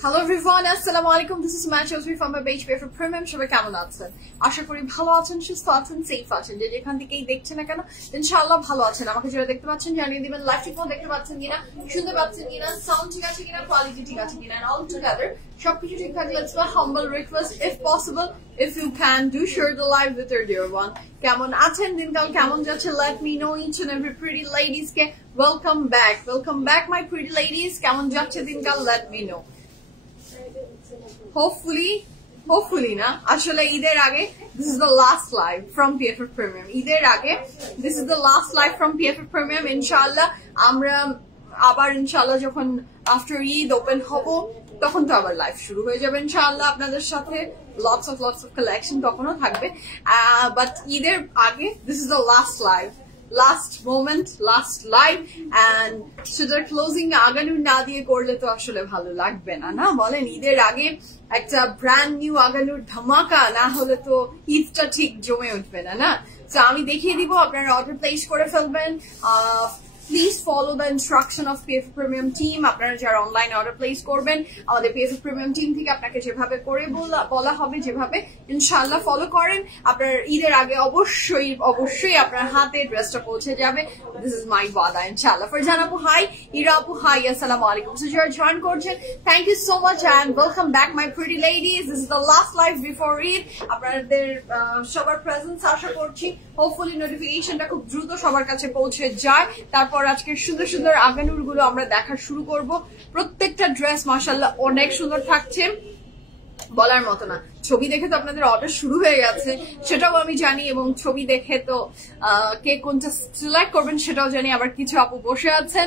Hello everyone, assalamu alaikum. This is Manchelsri from my page for Premium. সবাই কেমন আছেন? আশা করি ভালো আছেন, সুস্থ আছেন, সেফ আছেন। যে যেখান থেকেই দেখছেন না কেন ইনশাআল্লাহ ভালো আছেন। আমাকে যারা দেখতে পাচ্ছেন জানিয়ে দিবেন লাইভ ঠিক মতো দেখতে পাচ্ছেন কিনা, শুনতে পাচ্ছেন কিনা, সাউন্ড ঠিক আছে কিনা, কোয়ালিটি ঠিক আছে কিনা, and all together সবকিছু ঠিক থাকলে let's go humble request if possible if you can do share the live with your dear one. কেমন আছেন, দিনকাল কেমন যাচ্ছে, let me know each and every pretty ladies K welcome back my pretty ladies. কেমন যাচ্ছে দিনকাল, let me know. Hopefully na ashole eider age this is the last live from PFF Premium. Eider age this is the last live from PFF Premium. Inshallah amra abar inshallah jokhon after Eid open hobo তখন তো আবার live শুরু হয়ে যাবে ইনশাআল্লাহ আপনাদের সাথে lots of collection তখনও থাকবে but ঈদের আগে this is the last moment, last live, and সেটার ক্লোজিং আগানুর না দিয়ে করলে তো আসলে ভালো লাগবে না, না বলেন? ঈদের আগে একটা ব্র্যান্ড নিউ আগানুর ধামাকা না হলে তো ঈদটা ঠিক জমে উঠবে না, না? তো আমি দেখিয়ে দিব, আপনারা অর্ডার প্লেস করে ফেলবেন। Please follow the instruction of PFF Premium team. আপনারা যারা অনলাইন অর্ডার প্লেস করবেন আমাদের PFF Premium team থেকে আপনাকে যেভাবে করে বলা হবে যেভাবে ইনশাআল্লাহ ফলো করেন, আপনার ঈদের আগে অবশ্যই আপনার হাতে ড্রেসটা পৌঁছে যাবে। This is my ওয়াদা ইনশাআল্লাহ। ফারজান আপু হাই, ইরা আপু হাই, আসসালামু আলাইকুম। So যারা জয়েন করছেন thank you so much and welcome back my pretty ladies. This is the last live before Eid. আপনাদের সবার প্রেজেন্স আশা করছি হোপফুলি নোটিফিকেশনটা খুব দ্রুত সবার কাছে পৌঁছে যায়। তারপর আজকে সুন্দর সুন্দর আগানুর গুলো আমরা দেখা শুরু করব। প্রত্যেকটা ড্রেস মাশাআল্লাহ অনেক সুন্দর থাকছে, বলার মতো না। ছবি দেখে তো আপনাদের অর্ডার শুরু হয়ে গেছে সেটাও আমি জানি, এবং ছবি দেখে তো কে কোনটা সিলেক্ট করবেন সেটাও জানি। আবার কিছু আপু বসে আছেন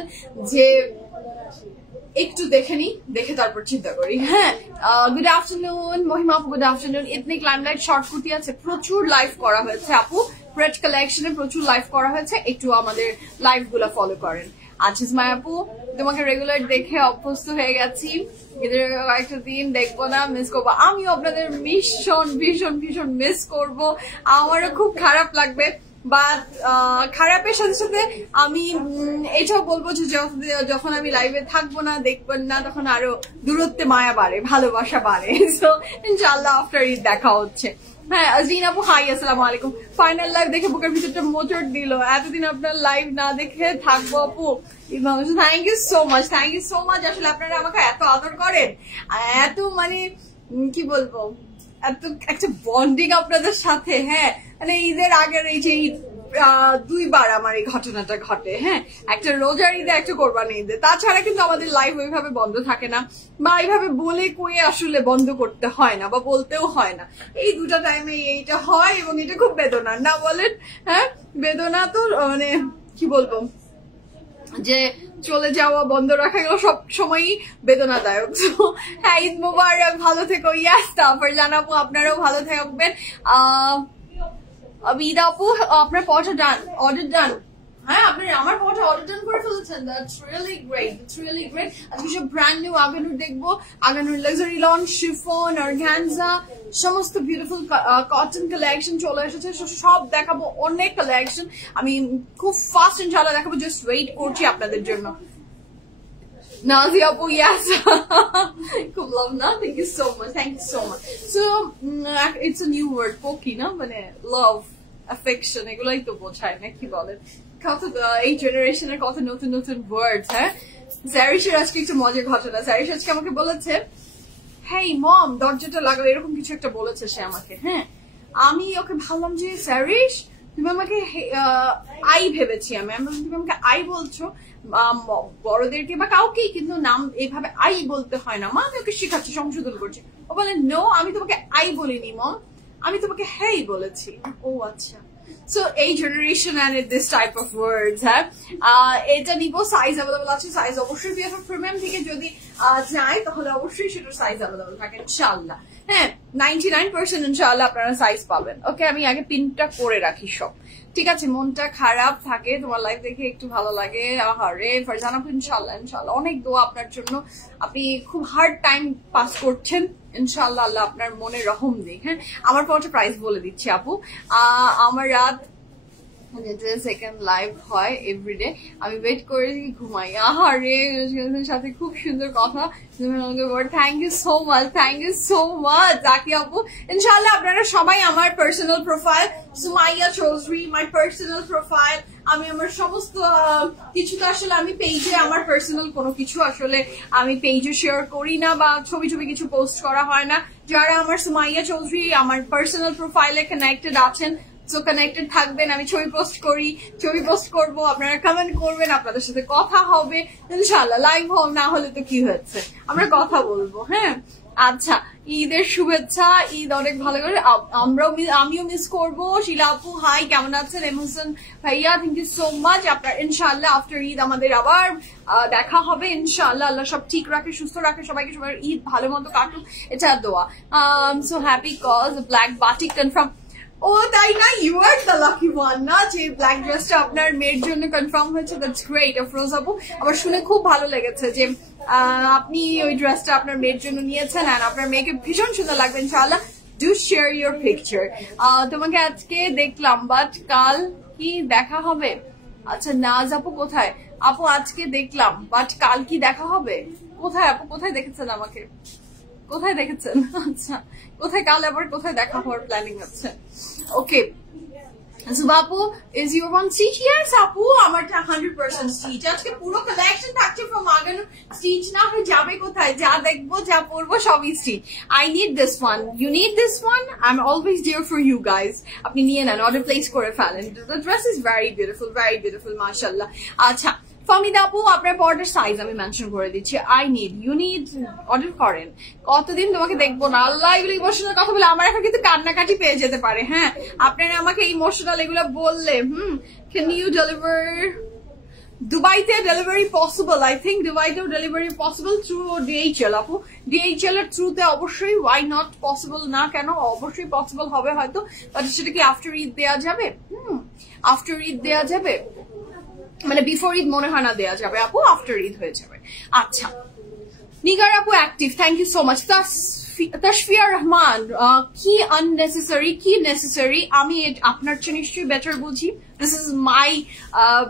যে একটু দেখে তারপর চিন্তা করি। হ্যাঁ, গুড আফটারনুন মহিমা আপু, good afternoon. Ethnic limelight short kurti আছে, প্রচুর লাইভ করা হয়েছে আপু, রেড কালেকশনে প্রচুর লাইভ করা হয়েছে, একটু আমাদের লাইভ গুলা ফলো করেন। আচ্ছা মায়া আপু, তোমাকে রেগুলার দেখে অভ্যস্ত হয়ে গেছি, কয়েকটা দিন দেখবো না, মিস করবো। আমিও আপনাদের ভীষণ ভীষণ ভীষণ মিস করবো, আমারও খুব খারাপ লাগবে। বাট খারাপের সাথে সাথে আমি এটাও বলবো যে যখন আমি লাইভে থাকবো না, দেখবেন না, তখন আরো দূরত্বে মায়া বাড়ে, ভালোবাসা বাড়ে। সো ইনশাআল্লাহ আফটার ঈদ দেখা হচ্ছে। হ্যাঁ, আজিন আপু হাই, আসসালামু আলাইকুম। ফাইনাল লাইভ দেখে বুকের ভিতরটা মোচড় দিল, এতদিন আপনার লাইভ না দেখে থাকবো আপু। Thank you so much. আসলে আপনারা আমাকে এত আদর করেন, এত মানে কি বলবো, এত একটা বন্ডিং আপনাদের সাথে। হ্যাঁ, মানে ঈদের আগের এই যে দুইবার আমার এই ঘটনাটা ঘটে। হ্যাঁ, একটা রোজার ঈদে, একটা কোরবানি ঈদে। তাছাড়া কিন্তু আমাদের লাইভ ওইভাবে বন্ধ থাকে না, বা এইভাবে বলে কয়ে আসলে বন্ধ করতে হয় না, বা বলতেও হয় না। এই দুটা টাইমে এইটা হয়, এবং এটা খুব বেদনার, না বলেন? হ্যাঁ, বেদনা তো মানে কি বলবো, যে চলে যাওয়া, বন্ধ রাখা, এগুলো সব সময়ই বেদনাদায়ক। হ্যাঁ, ঈদ মোবারক, ভালো থেকো। ইয়াস, তারপর জানাবো আপনারাও ভালো থাকবেন। ঈদ আপু আপনার পটা ডান, অর্ডার ডান। হ্যাঁ, আপনি আমার পটা অর্ডার ডান করে ফেলেছেন, দ্যাটস রিয়েলি গ্রেট। আজকে সব ব্র্যান্ড নিউ আগানুর দেখবো, Aganoor luxury loan, chiffon, organza, সমস্ত বিউটিফুল কটন কালেকশন চলে এসেছে, সব দেখাবো, অনেক কালেকশন। আমি খুব ফাস্ট ইনশাআল্লাহ দেখাবো, জাস্ট ওয়েট করছি আপনাদের জন্য। Nazi Apu, yes. খুব love na. Thank you so much. Thank you so much. So it's a new word, poki na, মানে love, affection, এগুলাই তো বোঝায় না কি বলেন? কত এই জেনারেশনের কত নতুন নতুন ওয়ার্ডস, হ্যাঁ? স্যারিশের আজকে একটু মজার ঘটনা। স্যারিশ আজকে আমাকে বলেছে, হেই মম দরজাটা লাগাও, এরকম কিছু একটা বলেছে সে আমাকে। হ্যাঁ, আমি ওকে ভাবলাম যে স্যারিশ তুমি আমাকে আই ভেবেছি। আমি তুমি আমাকে আই বলছো, বড়দেরকে বা কাউকেই কিন্তু নাম এইভাবে আই বলতে হয় না মা, আমি ওকে শিখাচ্ছি, সংশোধন করছি। ও বলে নো, আমি তোমাকে আই বলিনি মম, আমি তোমাকে হেই বলেছি। ও আচ্ছা। So এই generation and this type of words, হ্যাঁ, এটা নিব। সাইজ অ্যাভেলেবল আছে, সাইজ অবশ্যই PFF প্রিমিয়াম থেকে যদি যায় তাহলে অবশ্যই সেটার সাইজ অ্যাভেলেবল থাকে ইনশাআল্লাহ। হ্যাঁ, 99% ইনশাআল্লাহ আপনারা সাইজ পাবেন। ওকে, আমি আগে পিনটা করে রাখি সব, ঠিক আছে? মনটা খারাপ থাকে, তোমার লাইফ দেখে একটু ভালো লাগে, আহারে ফারজানা আপু ইনশাআল্লাহ ইনশাআল্লাহ অনেক দোয়া আপনার জন্য। আপনি খুব হার্ড টাইম পাস করছেন, ইনশাআল্লাহ আল্লাহ আপনার মনে রহম দিক। হ্যাঁ, আমার পরে প্রাইস বলে দিচ্ছি আপু। আমার রাত সেকেন্ড লাইভ হয় এভরিডে, আমি ওয়েট করে ঘুমাই। আহারে সাথে খুব সুন্দর কথা। Thank you so much, thank you so much Zaki আপু। ইনশাআল্লাহ আপনারা সবাই আমার personal profile Sumaiya Chowdhury, my personal profile, আমি আমার সমস্ত কিছু তো আসলে আমি পেজে আমার পার্সোনাল কোনো কিছু আসলে আমি পেজে শেয়ার করি না বা ছবি ছবি কিছু পোস্ট করা হয় না। যারা আমার সুমাইয়া চৌধুরী আমার পার্সোনাল প্রোফাইলে কানেক্টেড আছেন, সো কানেক্টেড থাকবেন। আমি ছবি পোস্ট করি, ছবি পোস্ট করব, আপনারা কমেন্ট করবেন, আপনাদের সাথে কথা হবে ইনশাআল্লাহ। লাইভ হোক না হলে তো কি হয়েছে, আমরা কথা বলবো। হ্যাঁ, আচ্ছা, ঈদের শুভেচ্ছা, ঈদ অনেক ভালো করে। আমিও মিস করবো। শিলা আপু হাই, কেমন আছেন? এম হোসেন ভাইয়া থ্যাংক ইউ সো মাচ। আপনার ইনশাআল্লাহ আফটার ঈদ আমাদের আবার দেখা হবে ইনশাআল্লাহ। আল্লাহ সব ঠিক রাখে, সুস্থ রাখে সবাইকে, সবার ঈদ ভালো মতো কাটুক, এটা দোয়া। So happy cause black batik confirm. ও তাই না, you are the lucky one না, যে ব্ল্যাক ড্রেসটা আপনার মেয়ের জন্য কনফার্ম হয়েছে। দ্যাটস গ্রেট আফরোজ আপু, আমার শুনে খুব ভালো লেগেছে যে আপনি ওই ড্রেসটা আপনার মেয়ের জন্য নিয়েছেন, আর আপনার মেয়েকে ভীষণ সুন্দর লাগবে ইনশাআল্লাহ। Do share your picture. তোমাকে আজকে দেখলাম বাট কাল কি দেখা হবে? আচ্ছা, নাজ আপু কোথায়? আপু আজকে দেখলাম বাট কাল কি দেখা হবে? কোথায় আপু, কোথায় দেখেছেন আমাকে, কোথায় দেখেছেন? আচ্ছা, কোথায় কাল আবার কোথায় দেখা হওয়ার প্ল্যানিং আছে? ওকে, আপু is your one stitch? Yes আপু, আমারটা 100% স্টিচ। আজকে পুরো কালেকশন থাকছে ফ্রম আগানো। স্টিচ না হয়ে যাবে কোথায়? যা দেখবো যা পরবো সবই stitch. I need this one, you need this one, I am always dear for you guys. আপনি নিয়ে নেন, অর্ডার প্লেস করে ফেলেন। The dress is very beautiful মাশাআল্লাহ। আচ্ছা ফামিদা আপু, আপনার পর্দার সাইজ আমি মেনশন করে দিচ্ছি। I need, you need, order করেন। কতদিন তোমাকে দেখবো না, আল্লাহ এগুলো ইমোশনাল কথা বলে আমার এখন কিন্তু কান্নাকাটি পেয়ে যেতে পারে। হ্যাঁ, আপনারা আমাকে ইমোশনাল এগুলো বললে, ক্যান ইউ ডেলিভার দুবাইতে? ডেলিভারি পসিবল, আই থিঙ্ক দুবাইতেও ডেলিভারি পসিবল থ্রু DHL আপু। DHL এর থ্রুতে অবশ্যই, ওয়াই নট পসিবল না, কেন অবশ্যই পসিবল হবে হয়তো, বাট সেটা কি আফটার ঈদ দেওয়া যাবে? আফটার ঈদ দেওয়া যাবে, মানে বিফোর ঈদ মনে হয় না দেওয়া যাবে আপু, আফটার ঈদ হয়ে যাবে। আচ্ছা, নিগার আপু active, thank you so much. Tasfia Rahman, কি আননেসেসারি কি নেসেসারি? আমি আপনার চেয়ে নিশ্চয়ই বেটার বুঝি, দিস ইজ মাই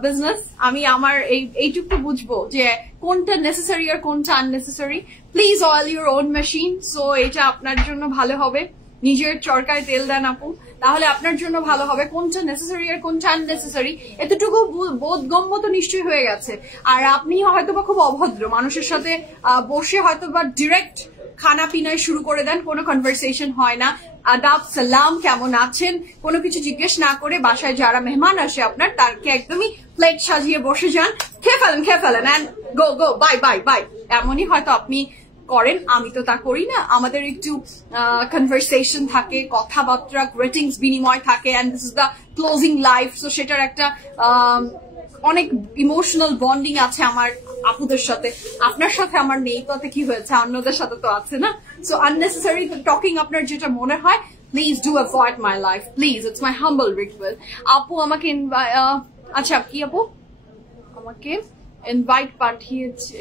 বিজনেস। আমি আমার এইটুকু বুঝবো যে কোনটা নেসেসারি আর কোনটা unnecessary. Please oil your own machine, so এটা আপনার জন্য ভালো হবে। নিজের চরকায় তেল দেন আপু, তাহলে আপনার জন্য ভালো হবে। কোনটা নেসেসারি আর কোনটা আননেসেসারি এতটুকু বোধগম্য তো নিশ্চয়ই হয়ে গেছে। আর আপনি হয়তোবা খুব অভদ্র, মানুষের সাথে বসে হয়তোবা ডিরেক্ট খানা পিনায় শুরু করে দেন, কোনো কনভারসেশন হয় না। আদাব সালাম, কেমন আছেন, কোনো কিছু জিজ্ঞেস না করে বাসায় যারা মেহমান আসে আপনার, তাকে একদমই প্লেট সাজিয়ে বসে যান, খেয়ে ফেলেন and go go bye bye bye. এমনই হয়তো আপনি করেন, আমি তো তা করি না। আমাদের একটু কনভারসেশন থাকে, কথাবার্তা, গ্রিটিংস বিনিময় থাকে, and this is the closing life. So সেটার একটা অনেক ইমোশনাল বন্ডিং আছে আমার আপুদের সাথে। আপনার সাথে আমার নেই, তাতে কি হয়েছে, অন্যদের সাথে তো আছে না। সো আননেসেসারি টকিং আপনার যেটা মনে হয়, please do avoid my life, please, it's my humble request. আপু আমাকে আচ্ছা কি আপু আমাকে ইনভাইট পাঠিয়েছি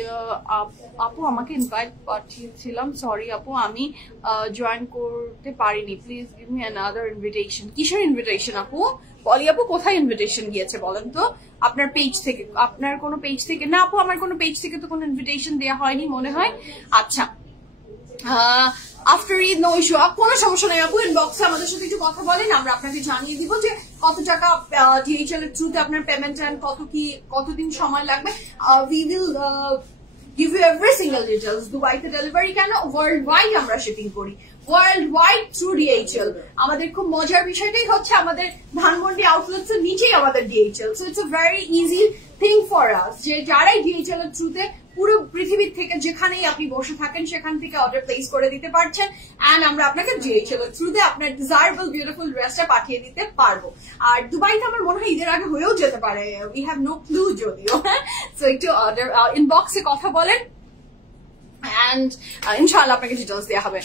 আপু, আমাকে ইনভাইট পাঠিয়েছিলাম, সরি আপু আমি জয়েন করতে পারিনি, please give me another invitation. কিসের ইনভিটেশন আপু? পলি আপু কোথায় ইনভিটেশন গিয়েছে বলেন তো? আপনার পেজ থেকে? আপনার কোনো পেজ থেকে? না আপু, আমার কোনো পেজ থেকে তো কোনো ইনভিটেশন দেওয়া হয়নি মনে হয়। আচ্ছা, আফটার ঈদ নো ইস্যু, কোনো সমস্যা নেই আপু, ইনবক্সে আমাদের সাথে একটু কথা বলেন, আমরা আপনাকে জানিয়ে দিব যে কত টাকা ডিএইচএল এর থ্রুতে আপনার পেমেন্ট এন্ড কতদিন সময় লাগবে। We will give you every single details. দুবাইতে ডেলিভারি কেন, ওয়ার্ল্ড ওয়াইড আমরা শিপিং করি, ওয়ার্ল্ড ওয়াইড থ্রু ডিএইচএল। আমাদের খুব মজার বিষয়টাই হচ্ছে আমাদের ধানমন্ডি আউটলেটস এর নিচেই আমাদের DHL, so it's a very easy thing for us যে যারাই ডিএইচএল এর থ্রুতে পুরো পৃথিবীর থেকে যেখানেই আপনি বসে থাকেন সেখান থেকে অর্ডার প্লেস করে দিতে পারছেন, এন্ড আমরা আপনাকে ডিএইচএল এর থ্রুতে আপনার ডিজায়ারেবল বিউটিফুল ড্রেসটা পাঠিয়ে দিতে পারবো। আর দুবাইতে আমার মনে হয় ঈদের আগে হয়েও যেতে পারে, উই হ্যাভ নো ক্লু যদিও। সো একটু অর্ডার ইনবক্সে কথা বলেন and inshallah আপনাকে ডিটেইলস দেয়া হবে।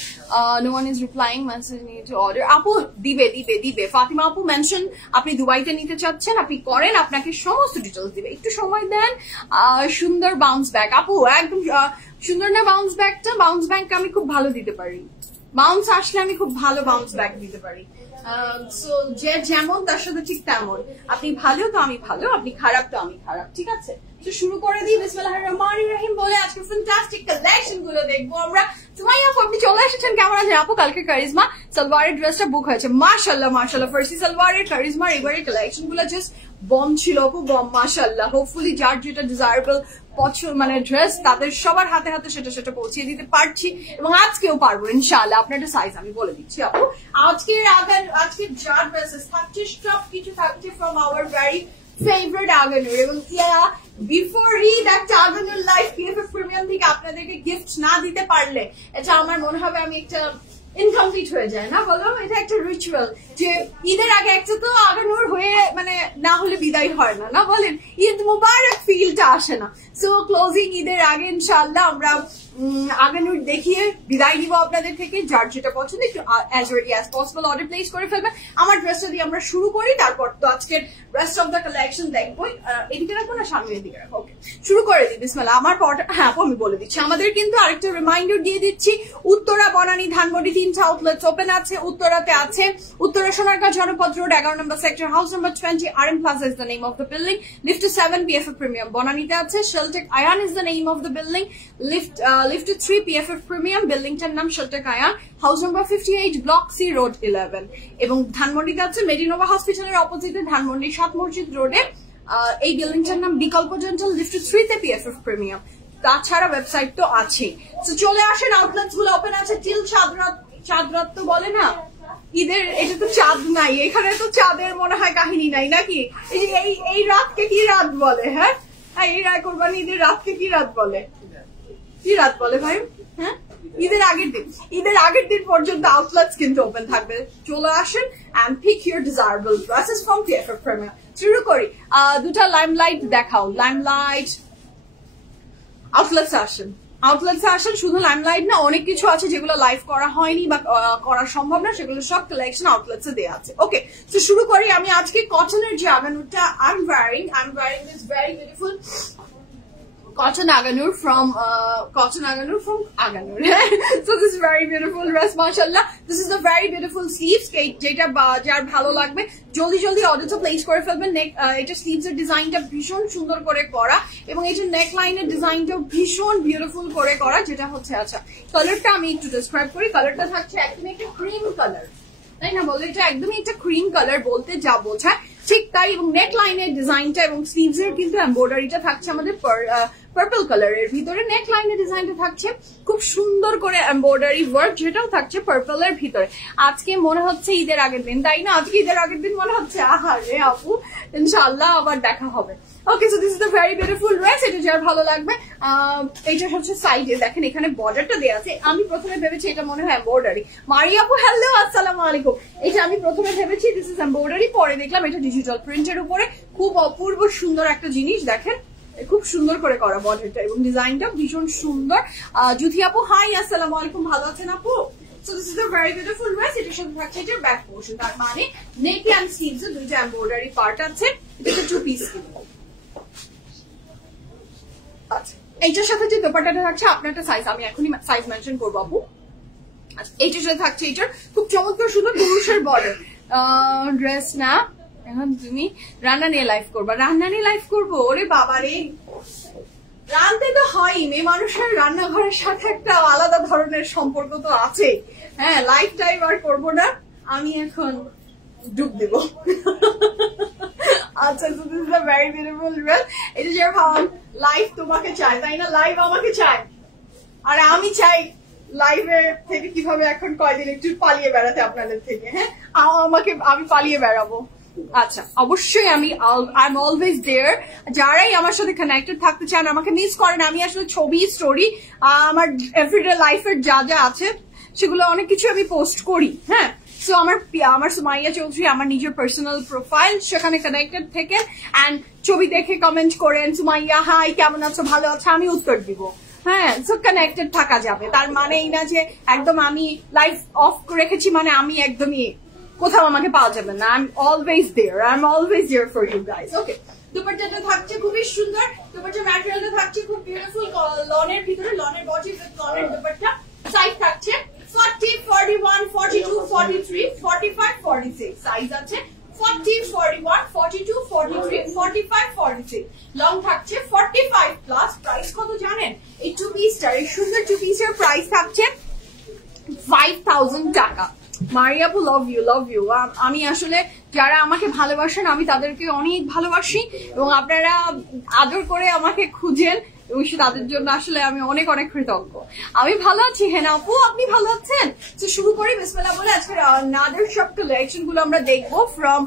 no one is replying message need to order, আপু দিবে ফাতিমা আপু মেনশন আপনি দুবাইতে নিতে চাচ্ছেন, আপনি করেন, আপনাকে সমস্ত ডিটেইলস দিবে, একটু সময় দেন। সুন্দর বাউন্স ব্যাক আপু, একদম সুন্দর না বাউন্স ব্যাকটা? বাউন্স ব্যাক আমি খুব ভালো দিতে পারি, বাউন্স আসলে আমি খুব ভালো বাউন্স ব্যাক দিতে পারি। সো যে যেমন তার সাথে ঠিক তেমন, আপনি ভালো তো আমি ভালো, আপনি খারাপ তো আমি খারাপ, ঠিক আছে? তো শুরু করে দিই বিসমিল্লাহির রহমানির রহিম বলে আজকে ফ্যান্টাস্টিক কালেকশন গুলো দেখবো আমরা। সুমাইয়া আপু আপনি চলে এসেছেন, কেমন আছেন আপু? কালকে কারিজমা সালোয়ারের ড্রেসটা বুক হয়েছে, মাশাআল্লাহ মাশাআল্লাহ। ফার্সি সালোয়ারের কারিজমার এবারে কালেকশন গুলো জাস্ট বম ছিল আপু, বম মাশাআল্লাহ। হোপফুলি যার যেটা ডিজায়ারেবল মানে ড্রেস তাদের সবার হাতে হাতে সেটা পৌঁছিয়ে দিতে পারছি, এবং আজকেও পারবো ইনশাআল্লাহ। আপনার একটা সাইজ আমি বলে দিচ্ছি আপু, আজকের যা ড্রেসেস থাকছে সব কিছু থাকছে from our very favourite Aganoor, এবং বিফোর ঈদ একটা আগানুর লাইফ পিএফএফ প্রিমিয়াম থেকে আপনাদেরকে গিফট না দিতে পারলে এটা আমার মনে হবে আমি একটা ইনকমপ্লিট হয়ে যায় না, বলো? এটা একটা রিচুয়াল যে ঈদের আগে একটা তো আগানুর হয়ে মানে না হলে বিদায় হয় না, না বলেন? ঈদ মুবারক ফিলটা আসে না। সো ক্লোজিং ঈদের আগে ইনশাআল্লাহ আমরা আগানুর দেখিয়ে বিদায় নিব আপনাদের থেকে। যার যেটা পছন্দ একটু as early as possible order place করে ফেলবেন। আমার ড্রেসটা দিয়ে আমরা শুরু করি, তারপর তো আজকের রেস্ট অফ দ্য কালেকশন দেখবোই। এদিকে রাখবো না সামনের দিকে রাখবো? ওকে, শুরু করে দিই বিসমিল্লাহ। আমার পরটা হ্যাঁ আপু আমি বলে দিচ্ছি, আমাদের কিন্তু আরেকটা রিমাইন্ডার দিয়ে দিচ্ছি, উত্তরা বনানী ধানমন্ডি 3টা আউটলেটস ওপেন আছে। উত্তরাতে আছে উত্তরা সোনারগাঁ জনপদ রোড 11 নম্বর sector, house number 20, RM Plaza is the name of the building, lift to 7 PFF Premium। বনানীতে আছে Sheltek Ayan is the name of the building, lift to 3 PFF Premium, বিল্ডিংটার নাম Sheltek Ayan, house number 58, block C, road 11। এবং ধানমন্ডিতে আছে মেডিনোভা হসপিটালের অপোজিটে ধানমন্ডি 7 মসজিদ রোডে, এই বিল্ডিংটার নাম বিকল্প ডেন্টাল, লিফট টু 3 তে PFF Premium। তাছাড়া ওয়েবসাইট তো আছে। তো চলে আসেন, আউটলেটস গুলো ওপেন আছে টিল চাঁদ রাত তো বলে না ঈদের, এটা তো চাঁদ নাই এখানে, তো চাঁদের মনে হয় কাহিনী নাই নাকি? এই রাতকে কি রাত বলে? হ্যাঁ এই কোরবানি ঈদের রাতকে কি রাত বলে? কি রাত বলে ভাই? হ্যাঁ ঈদের আগের দিন পর্যন্ত আউটলেটস কিন্তু ওপেন থাকবে। চলে আসেন and pick your desirable dresses from PFF Premium। শুরু করি, দুটা লাইমলাইট দেখাও। লাইমলাইট আউটলেটসে আসেন, শুধু লাইমলাইট না অনেক কিছু আছে যেগুলো লাইভ করা হয়নি বা করা সম্ভব না, সেগুলো সব কালেকশন আউটলেটসে দেওয়া আছে। ওকে, তো শুরু করি আমি আজকে কটনের যে আগানুরটা I'm wearing this very beautiful cotton aganur from Aganur। So this is very beautiful dress, mashallah. This is the very beautiful sleeves, যেটা যার ভালো লাগবে জলদি অর্ডারটা প্লেস করে ফেলবেন। এটা স্লিভস এর ডিজাইনটা ভীষণ সুন্দর করে করা, এবং এটা নেক লাইনের ডিজাইনটা ভীষণ বিউটিফুল করে করা, যেটা হচ্ছে আচ্ছা কালারটা আমি একটু ডেসক্রাইব করি। কালারটা থাকছে একদমই একটা ক্রিম কালার, তাই না বলে? এটা একদমই একটা ক্রিম কালার বলতে যা বোঝায় ঠিক তাই, এবং নেক লাইনের ডিজাইনটা এবং স্লিভস এর কিন্তু এমব্রয়ডারিটা থাকছে আমাদের পার্পল কালারের ভিতরে। নেক লাইনের ডিজাইনটা থাকছে খুব সুন্দর করে এমব্রয়ডারি ওয়ার্ক, যেটাও থাকছে পার্পল এর ভিতরে। আজকে মনে হচ্ছে ঈদের আগের দিন, তাই না? আজকে ঈদের আগের দিন মনে হচ্ছে আহারে আপু, ইনশাআল্লাহ আবার দেখা হবে। Okay, so this is the very beautiful dress, এটা যার ভালো লাগবে। এইটা হচ্ছে সাইডে দেখেন এখানে বর্ডারটা দেওয়া আছে। আমি প্রথমে ভেবেছি এটা মনে হয় এমব্রয়ডারি। মারি আপু হ্যালো, আসসালামু আলাইকুম। এটা আমি প্রথমে ভেবেছি দিস ইজ এমব্রয়ডারি, পরে দেখলাম এটা ডিজিটাল প্রিন্টের উপরে। খুব অপূর্ব সুন্দর একটা জিনিস, দেখেন খুব সুন্দর করে করা বর্ডারটা, এবং ডিজাইনটা ভীষণ সুন্দর। জুথি আপু হাই, আসসালামু আলাইকুম, ভালো আছেন আপু? So this is a very beautiful dress, এটার সাথে থাকছে এটার ব্যাক পোর্শন, তার মানে নেক এন্ড স্লিভস এ দুইটা এমব্রয়ডারি পার্ট আছে। এটা 2 পিস কিন্তু এইটার সাথে যে দোপাট্টাটা থাকছে আপনার একটা সাইজ, আমি এখনই সাইজ মেনশন করবো আপু। আচ্ছা এইটার সাথে থাকছে এটার খুব চমৎকার সুন্দর পুরুষের বর্ডার ড্রেস না। এখন তুমি রান্না নিয়ে লাইভ করবা? রান্না নিয়ে লাইভ করবো? ওরে বাবা রে, রান্নাতে তো হয়, মেয়ে মানুষের রান্নাঘরের সাথে একটা আলাদা ধরনের সম্পর্ক তো আছে। হ্যাঁ লাইফ টাইম আর করবো না, আমি এখন ডুব দিব। আচ্ছা this is a very beautiful dress. এটা যে ভাব লাইফ তোমাকে চায় তাই না, লাইভ আমাকে চায়, আর আমি চাই লাইভের থেকে কিভাবে এখন কয়দিন একটু পালিয়ে বেড়াতে আপনাদের থেকে। হ্যাঁ আমি পালিয়ে বেড়াবো। আচ্ছা অবশ্যই আমি আই এম অলওয়েজ দেয়ার। যারাই আমার সাথে কানেক্টেড থাকতে চান আমাকে মিস করেন, আমি আসলে ছবি স্টোরি আমার এভরিডে লাইফের যা যা আছে সেগুলো অনেক কিছু আমি পোস্ট করি। হ্যাঁ সো আমার সুমাইয়া চৌধুরী আমার নিজের পার্সোনাল প্রোফাইল, সেখানে কানেক্টেড থেকে অ্যান্ড ছবি দেখে কমেন্ট করেন সুমাইয়া হাই কেমন আছো, ভালো আছো, আমি উত্তর দিব। হ্যাঁ সো কানেক্টেড থাকা যাবে, তার মানে এই না যে একদম আমি লাইফ অফ রেখেছি মানে আমি একদমই কোথাও আমাকে পাওয়া যাবে না। I am always there for you guys. Okay দুপাট্টাটা থাকছে খুবই সুন্দর, দুপাট্টার ম্যাটেরিয়ালটা থাকছে খুব বিউটিফুল লনের ভিতরে, লনের বডি উইথ লনের দুপাট্টা। সাইজ থাকছে 40, 41, 42, 43, 45, 46 সাইজ আছে। 40, 41, 42, 43, 45, 46 লং থাকছে 45 প্লাস। প্রাইস কত জানেন? এই টু পিসটার, এই সুন্দর টু পিসের প্রাইস থাকছে 5000 টাকা। মারিয়াপু লাভ ইউ। আমি আসলে যারা আমাকে ভালোবাসেন আমি তাদেরকে অনেক ভালোবাসি এবং আপনারা আদর করে আমাকে খুঁজেন এবং তাদের জন্য আসলে আমি অনেক অনেক কৃতজ্ঞ। আমি ভালো আছি। হেনা আপু আপনি ভালো আছেন? তো শুরু করি বিসমিল্লাহ বলে। আজকে নাদের সব কালেকশন গুলো আমরা দেখবো from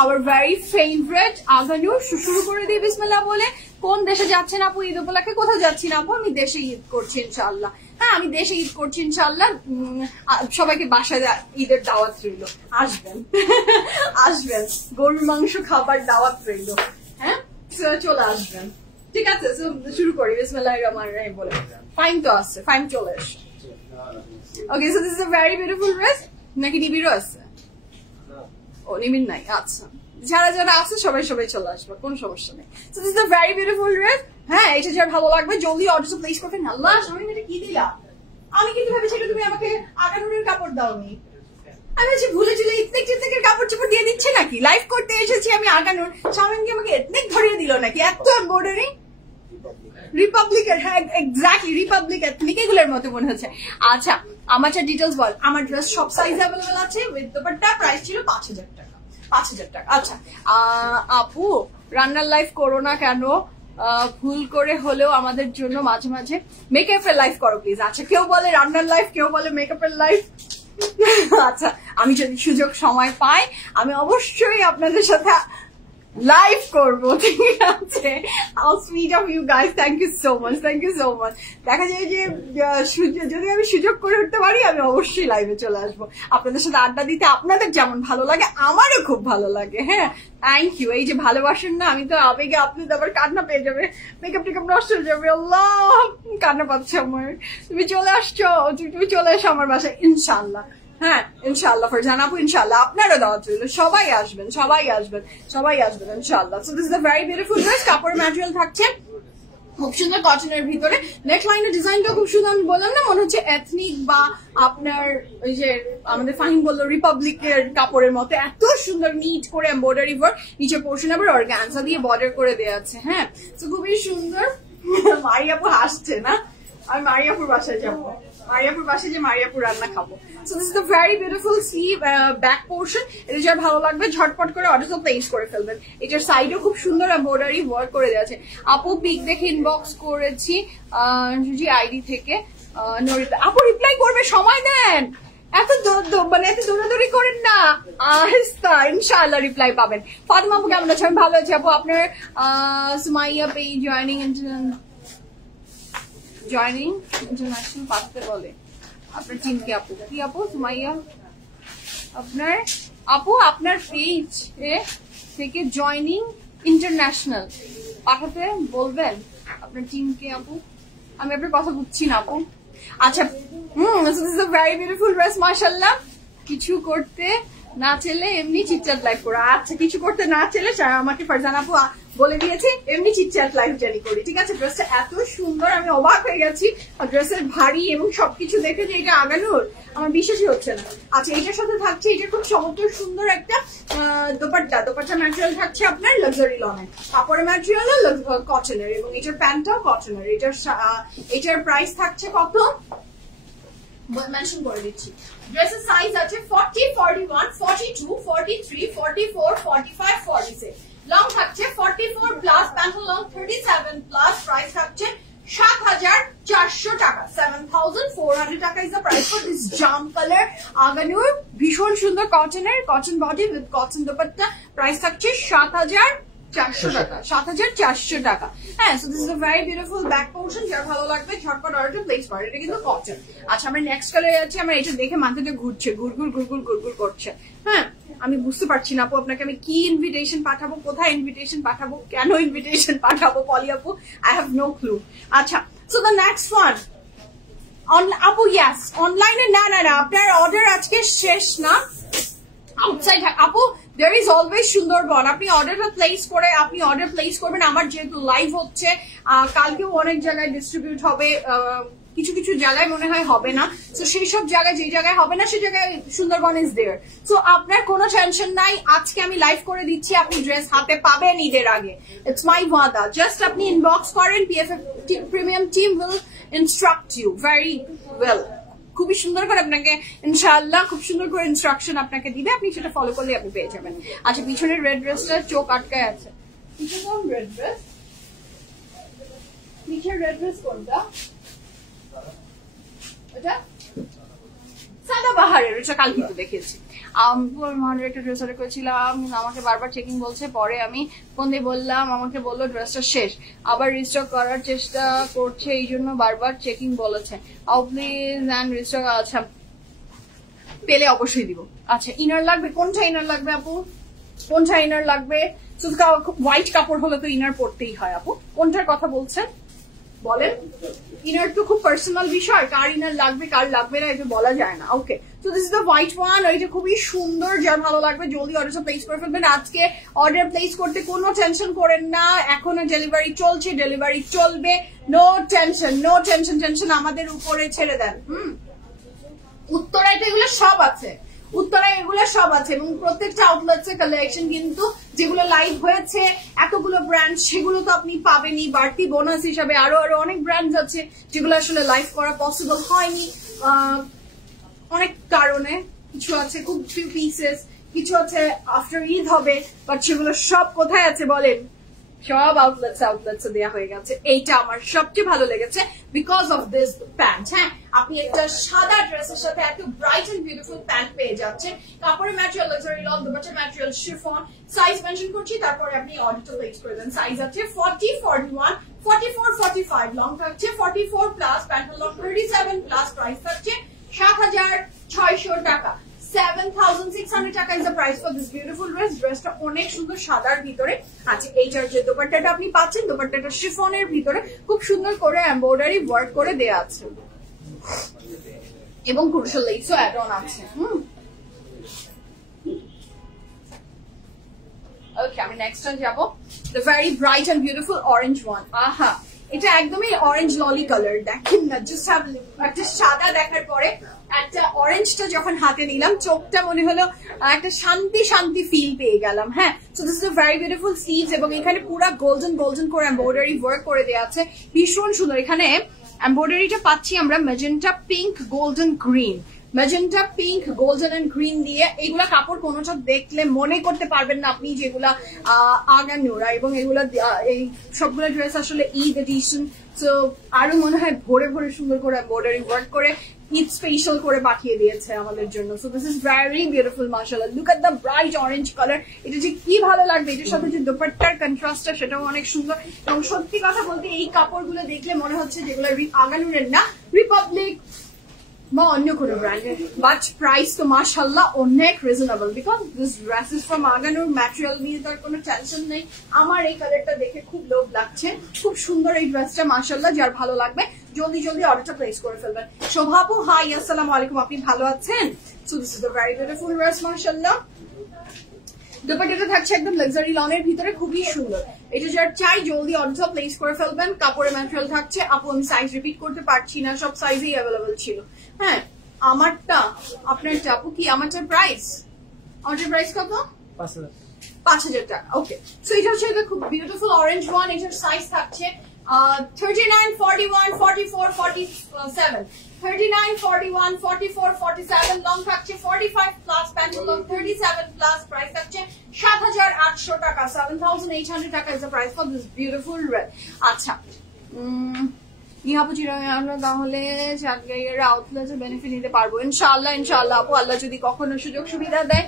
our very favourite Aganoor. শুরু করে দিই বিসমিল্লাহ বলে। কোন দেশে যাচ্ছেন আপু ঈদ উপলক্ষে? কোথাও যাচ্ছি না আপু, আমি দেশে ঈদ করছি ইনশাআল্লাহ। হ্যাঁ আমি দেশে ঈদ করছি ইনশাআল্লাহ। সবাইকে বাসায় ঈদের দাওয়াত রইল, আসবেন আসবেন, গরুর মাংস খাবার দাওয়াত রইল। হ্যাঁ চলে আসবেন, ঠিক আছে? শুরু করি বিসমিল্লাহির রহমানির রহিম বলে। ফাইন তো আসছে, ফাইন চলে আসছে। ওকে so this is a very beautiful dress. নাকি নিবিড়ও আছে? ও নিবিড় নাই, আচ্ছা যারা যারা আছে সবাই চলে আসবে, কোন সমস্যা নেই। So this is a very beautiful dress. হ্যাঁ এটা যার ভালো লাগবে জলদি অর্ডার প্লেস করবেন। আল্লাহ আমি এটা কি দিলা? আমি কিন্তু ভেবেছিলাম তুমি আমাকে আগানুরের কাপড় দাওনি। আমি হচ্ছে ভুলে চলে ইতনেকের কাপড় চোপড় দিয়ে দিচ্ছে নাকি? লাইভ করতে এসেছি আমি আগানুর, সামনে কি আমাকে এতনেক ধরিয়ে দিল নাকি? এত এমব্রয়ডারি রিপাবলিকের, হ্যাঁ এক্স্যাক্টলি রিপাবলিক এথনিক এগুলোর মতো মনে হচ্ছে। আচ্ছা আমার ডিটেলস বল। আমার ড্রেস সব সাইজ অ্যাভেলেবল আছে উইথ দোপাট্টা। প্রাইস ছিল 5000 টাকা। 5000 টাকা। আচ্ছা আপু রান্নার লাইভ করো না কেন? ভুল করে হলেও আমাদের জন্য মাঝে মাঝে মেকআপের লাইভ করো প্লিজ। আচ্ছা কেউ বলে রান্নার লাইভ, কেউ বলে মেকআপের লাইভ। আচ্ছা আমি যদি সুযোগ সময় পাই আমি অবশ্যই আপনাদের সাথে লাইভ করবো, ঠিক আছে? How sweet of you guys, thank you so much. দেখা যায় যে যদি আমি সুযোগ করে উঠতে পারি আমি অবশ্যই লাইভে চলে আসবো আপনাদের সাথে আড্ডা দিতে। আপনাদের যেমন ভালো লাগে আমারও খুব ভালো লাগে। হ্যাঁ থ্যাংক ইউ। এই যে ভালোবাসেন না, আমি তো আবেগে আপনি তো আবার কান্না পেয়ে যাবে, মেকআপ টেকআপ নষ্ট হয়ে যাবে। আল্লাহ কান্না পাচ্ছে আমার। তুমি চলে আসছো, তুমি চলে এসো আমার বাসায় ইনশাআল্লাহ। হ্যাঁ ইনশাআল্লাহ ফারজানা আপু ইনশাআল্লাহ আপনারও দাওয়াত রইল। সবাই আসবেন ইনশাআল্লাহ। So this is a very beautiful dress. কাপড়ের ম্যাটেরিয়াল থাকছে খুব সুন্দর কটনের ভিতরে। নেক লাইনের ডিজাইনটা খুব সুন্দর। আমি বললাম না মনে হচ্ছে এথনিক বা আপনার ওই যে আমাদের ফাহিম বললো রিপাবলিকের কাপড়ের মতো এত সুন্দর নিট করে এমব্রয়ডারি ওয়ার্ক, নিচে পোর্শন আবার অর্গানজা দিয়ে বর্ডার করে দেওয়া আছে। হ্যাঁ তো খুবই সুন্দর। মারিয়াপু হাসছে না, আমি মারিয়াপুর বাসায় যাবো, মারিয়াপুর বাসায় যে মারিয়াপুর রান্না খাবো। So this is the very beautiful sleeve back portion. এটা যার ভালো লাগবে ঝটপট করে অর্ডার প্লেস করে ফেলবেন। এটার সাইডেও খুব সুন্দর এমব্রয়ডারি ওয়ার্ক করে দেওয়া আছে। আপু পিক দেখে ইনবক্স করেছি আইডি থেকে। নরিতা আপু রিপ্লাই করবে, সময় দেন, এত দৌড়াদৌড়ি করেন না, আস্তা ইনশাআল্লাহ রিপ্লাই পাবেন। ফাতেমা আপু কেমন আছে? আমি ভালো আছি আপু। আপনার সুমাইয়া পেজ জয়েনিং ইন্টারন্যাশনাল পাঠাতে বলে আপনার টিমকে। আপু কি আপু সুমাইয়া আপনার পেজ থেকে জয়েনিং ইন্টারন্যাশনাল পাঠাতে বলবেন আপনার টিমকে আপু। আমি আপনার কথা বুঝছি না আপু। আচ্ছা ভেরি বিউটিফুল ড্রেস মাশাআল্লাহ। কিছু করতে না চেলে এমনি চিটচাট লাইভ করা। আচ্ছা কিছু করতে না চেলে আমাকে ফারজানা আপু বলে দিয়েছি এমনি চিটচ্যাট লাইভ জানি করি, ঠিক আছে? ড্রেসটা এত সুন্দর, আমি অবাক হয়ে গেছি ড্রেসের ভারী এবং সবকিছু দেখে যে এটা আগানোর আমার বিশ্বাসই হচ্ছে না। আচ্ছা, এটার সাথে থাকছে এটা খুব চমৎকার সুন্দর একটা দোপাট্টা। দোপাট্টা ম্যাটেরিয়াল থাকছে আপনার লাক্সারি লনের, কাপড়ের ম্যাটেরিয়াল কটনের, এবং এটার প্যান্টটাও কটনের। এটার প্রাইস থাকছে কত মেনশন করে দিচ্ছি। ড্রেসের সাইজ আছে 40, 41, 42, 43, 44, 45, 46। লং থাকছে 44 plus, pant long 37 plus. Price থাকছে 7,400 টাকা, 7,400 টাকা is the price for this জাম কালার আগানুর। ভীষণ সুন্দর কটনের, cotton body with cotton dopatta. Price থাকছে 7,400 টাকা, 7,400 টাকা। হ্যাঁ, so this is a very beautiful back portion. যার ভালো লাগবে ঝটপট অর্ডারটা প্লেস করে। এটা কিন্তু কটন। আচ্ছা, আমরা নেক্সট কালারে যাচ্ছি। আমার এটা দেখে মাথাটা ঘুরছে, গুড়গুড় গুড়গুড় গুড়গুড় করছে। হ্যাঁ, আমি বুঝতে পারছি না আপু আপনাকে আমি কি ইনভিটেশন পাঠাবো, কোথায় ইনভিটেশন পাঠাবো, কেন ইনভিটেশন পাঠাবো পলি আপু, আই হ্যাভ নো ক্লু। আচ্ছা, সো দ্য নেক্সট ওয়ান আপু, ইয়াস অনলাইনে না না না আপনার অর্ডার আজকে শেষ না, আউটসাইড আপু there is always সুন্দরবন। আপনি অর্ডারটা প্লেস করে আপনি অর্ডার প্লেস করবেন। আমার যেহেতু লাইভ হচ্ছে, কালকেও অনেক জায়গায় ডিস্ট্রিবিউট হবে, কিছু কিছু জায়গায় মনে হয় হবে না। তো সেই সব জায়গায়, যে জায়গায় হবে না সেই জায়গায় সুন্দরবন ইজ দেয়ার। তো আপনার কোনো টেনশন নাই, আজকে আমি লাইভ করে দিচ্ছি, আপনি ড্রেস হাতে পাবেন ঈদের আগে। ইটস মাই ওয়াদা। জাস্ট আপনি ইনবক্স করেন, PFF premium team will instruct you very well. খুবই সুন্দর করে আপনাকে ইনশাআল্লাহ খুব সুন্দর করে ইনস্ট্রাকশন আপনাকে দিবে, আপনি সেটা ফলো করলে আপনি পেয়ে যাবেন। আচ্ছা, পিছনের রেড ড্রেসটা চোখ আটকায় আছে। পিছনের রেড ড্রেস, পিছনের রেড ড্রেস কোনটা? এটা সাদাবাহারের, এটা কাল কিন্তু দেখেছি। একটা ড্রেস অর্ডার করেছিলাম, আমাকে বারবার চেকিং বলছে, পরে আমি ফোন দিয়ে বললাম, আমাকে বললো ড্রেসটা শেষ, আবার রিস্টক করার চেষ্টা করছে, এই জন্য বারবার চেকিং বলেছে। Please and restock. আচ্ছা, পেলে অবশ্যই দিব। আচ্ছা, ইনার লাগবে, কোনটা ইনার লাগবে আপু, কোনটা ইনার লাগবে? হোয়াইট কাপড় হলে তো ইনার পরতেই হয় আপু, কোনটার কথা বলছেন বলেন? ইনার তো খুব পার্সোনাল বিষয়, কার ইনার লাগবে কার লাগবে না এটা বলা যায় না। ওকে, তো this is the white one. এটা খুবই সুন্দর, যার ভালো লাগবে জলদি অর্ডারটা প্লেস করে ফেলবেন। আজকে অর্ডার প্লেস করতে কোনো টেনশন করেন না, এখনো ডেলিভারি চলছে, ডেলিভারি চলবে, no tension, no tension, tension আমাদের উপরে ছেড়ে দেন। উত্তরায় তো এগুলো সব আছে, উত্তরায় এগুলো সব আছে, এবং প্রত্যেকটা আউটলেটস এর কালেকশন কিন্তু যেগুলো লাইভ হয়েছে এতগুলো ব্র্যান্ড, সেগুলো তো আপনি পাবেনই। বাড়তি বোনাস হিসাবে আরো আরো অনেক ব্র্যান্ডস আছে যেগুলো আসলে লাইভ করা পসিবল হয়নি অনেক কারণে। কিছু আছে খুব ফিউ পিসেস, কিছু আছে আফটার ঈদ হবে, বাট সেগুলো সব কোথায় আছে বলেন? সব আউটলেটস দেওয়া হয়ে গেছে। এইটা আমার সবচেয়ে ভালো লেগেছে বিকজ অফ দিস প্যান্ট। হ্যাঁ, আপনি একটা সাদা ড্রেসের সাথে এত ব্রাইট এন্ড বিউটিফুল প্যান্ট পেয়ে যাচ্ছেন। কাপড়ের ম্যাটেরিয়াল লাক্সারি লন, দোপাট্টার ম্যাটেরিয়াল শিফন। সাইজ মেনশন করছি, তারপরে আপনি অর্ডারটা প্লেস করে দেন। সাইজ আছে 40, 41, 44, 45। লং থাকছে 44 plus, pant long 37 plus. Price থাকছে 7,600 টাকা, 7,600 টাকা is the price for this beautiful dress. ড্রেসটা অনেক সুন্দর সাদার ভিতরে আছে। এইটার যে দোপাট্টাটা আপনি পাচ্ছেন, দোপাট্টাটা শিফনের ভিতরে খুব সুন্দর করে এমব্রয়ডারি ওয়ার্ক করে দেয়া আছে, এবং ক্রুশাল লেসও অ্যাড অন আছে। ওকে, আমি নেক্সট ওয়ান যাবো, the very bright and beautiful orange one. আহা, এটা একদমই অরেঞ্জ ললি কালার। দেখেন না, জাস্ট হ্যাভ একটা সাদা দেখার পরে একটা অরেঞ্জটা যখন হাতে নিলাম, চোখটা মনে হলো একটা শান্তি শান্তি ফিল পেয়ে গেলাম। হ্যাঁ, so this is a very beautiful sleeves, এবং এখানে পুরো গোল্ডেন গোল্ডেন করে এমব্রয়ডারি ওয়ার্ক করে দেওয়া আছে, ভীষণ সুন্দর। এখানে এমব্রয়ডারিটা পাচ্ছি আমরা magenta pink, golden green, magenta pink, golden and green দিয়ে। এগুলা কাপড় কোনোটা দেখলে মনে করতে পারবেন না আপনি যেগুলা আগানোরা, এবং এগুলা এই সবগুলো ড্রেস আসলে ঈদ এডিশন। তো আরো মনে হয় ভরে ভরে সুন্দর করে এমব্রয়ডারি ওয়ার্ক করে ঈদ স্পেশাল করে পাঠিয়ে দিয়েছে আমাদের জন্য। So this is very beautiful, মাশাআল্লাহ। Look at the bright orange colour. এটা যে কি ভালো লাগবে, এটার সাথে যে দোপাট্টার কন্ট্রাস্টটা সেটাও অনেক সুন্দর। এবং সত্যি কথা বলতে এই কাপড়গুলো দেখলে মনে হচ্ছে যেগুলো আগানুরের না, রিপাবলিক বা অন্য কোনো ব্র্যান্ডের, বাট প্রাইস তো মাশাআল্লাহ অনেক reasonable, because this dress is from Aghanoor. Material নিয়ে তার কোনো টেনশন নেই। আমার এই কালারটা দেখে খুব লোভ লাগছে, খুব সুন্দর এই ড্রেসটা মাশাআল্লাহ। যার ভালো লাগবে জলদি জলদি অর্ডারটা প্লেস করে ফেলবেন। শোভা আপু, হাই, আসসালামু আলাইকুম, আপনি ভালো আছেন? So this is the very beautiful dress মাশাআল্লাহ। দুপাট্টাটা থাকছে একদম লাক্সারি লনের ভিতরে, খুবই সুন্দর। এটা যারা চাই জলদি অর্ডার প্লেস করে ফেলবেন। কাপড়ের ম্যাটেরিয়াল থাকছে, আপু আমি সাইজ রিপিট করতে পারছি না, সব সাইজেই অ্যাভেলেবল ছিল। হ্যাঁ আমারটা আপনারটা আপু কি, আমারটার প্রাইস কত? 5,000 টাকা। ওকে, সো এটা হচ্ছে খুব বিউটিফুল অরেঞ্জ ওয়ান। এটার সাইজ থাকছে 39, 41, 44, 47, 39, 41, 44, 47, লং থাকছে 45 plus, pant long 37 plus, price থাকছে 7,800 টাকা, 7,800 টাকা is the price for this beautiful red. আচ্ছা আমরা তাহলে চাকরিরা আউটলেটে বেনিফিট নিতে পারবো ইনশাআল্লাহ। ইনশাআল্লাহ আপু, আল্লাহ যদি কখনো সুযোগ সুবিধা দেয়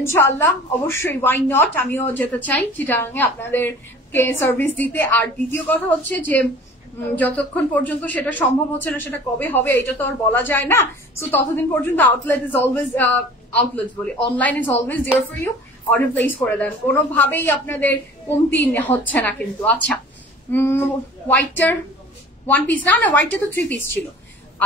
ইনশাআল্লাহ অবশ্যই, ওয়াই নট, আমিও যেতে চাই চিটাগাঙে আপনাদেরকে সার্ভিস দিতে। আর দ্বিতীয় কথা হচ্ছে যে যতক্ষণ পর্যন্ত সেটা সম্ভব হচ্ছে না, সেটা কবে হবে এটা তো আর বলা যায় না। সো ততদিন পর্যন্ত আউটলেট ইজ অলওয়েজ, আউটলেট বলি online is always there for you. Order place করে দেন, কোনোভাবেই আপনাদের কমতি হচ্ছে না কিন্তু। আচ্ছা হোয়াইটটার 1 পিস না, হোয়াইটটা তো 3 পিস ছিল।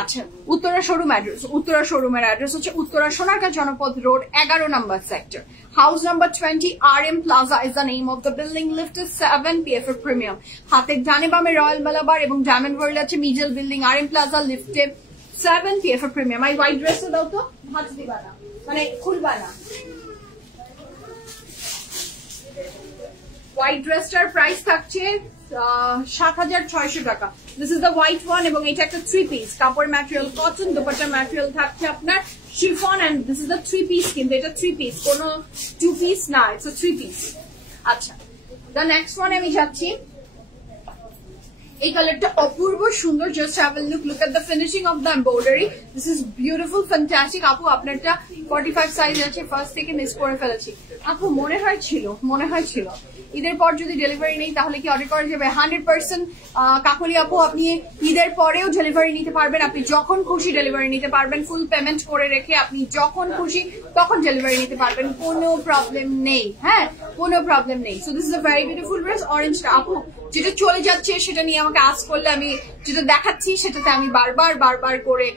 আচ্ছা উত্তরা শোরুম অ্যাড্রেস, উত্তরা শোরুমের অ্যাড্রেস হচ্ছে উত্তরা সোনারগাঁ জনপদ রোড 11 নম্বর sector, house number 20, RM Plaza is the name of the building. Lift is 7, PFF Premium. হাতের ডানে বামে রয়্যাল মালাবার এবং ডায়মন্ড ওয়ার্ল্ড আছে, মিডল বিল্ডিং RM Plaza, লিফটে 7, PFF Premium। এই হোয়াইট ড্রেসটা দাও তো, হাত দিবা না মানে খুলবা না। হোয়াইট ড্রেসটার প্রাইস থাকছে 7,600 টাকা। This is the white one এবং এটা একটা 3 পিস, কাপড় ম্যাটেরিয়াল কটন, দুপাট্টা ম্যাটেরিয়াল থাকছে আপনার chiffon, and this is the 3 piece, কিন্তু এটা 3 পিস, কোনো 2 পিস না, ইটস 3 পিস। আচ্ছা দ্য নেক্সট ওয়ান আমি যাচ্ছি, এই কালারটা অপূর্ব সুন্দর, just have a look at the finishing of the embroidery, this is beautiful fantastic. আপু আপনারটা 45 সাইজ আছে, ফার্স্ট থেকে মিস করে ফেলেছি আপু, মনে হয় ছিল ঈদের পর যদি ডেলিভারি নেই তাহলে কি অর্ডার করা যাবে? 100% কাকলি আপু, আপনি ঈদের পরেও ডেলিভারি নিতে পারবেন, আপনি যখন খুশি ডেলিভারি নিতে পারবেন, ফুল পেমেন্ট করে রেখে আপনি যখন খুশি তখন ডেলিভারি নিতে পারবেন, কোনো প্রবলেম নেই। হ্যাঁ কোনো প্রবলেম নেই। So this is a very beautiful dress. অরেঞ্জটা আপু যেটা চলে যাচ্ছে সেটা নিয়ে আমাকে আস্ক করলে আমি যেটা দেখাচ্ছি সেটাতে আমি বারবার করে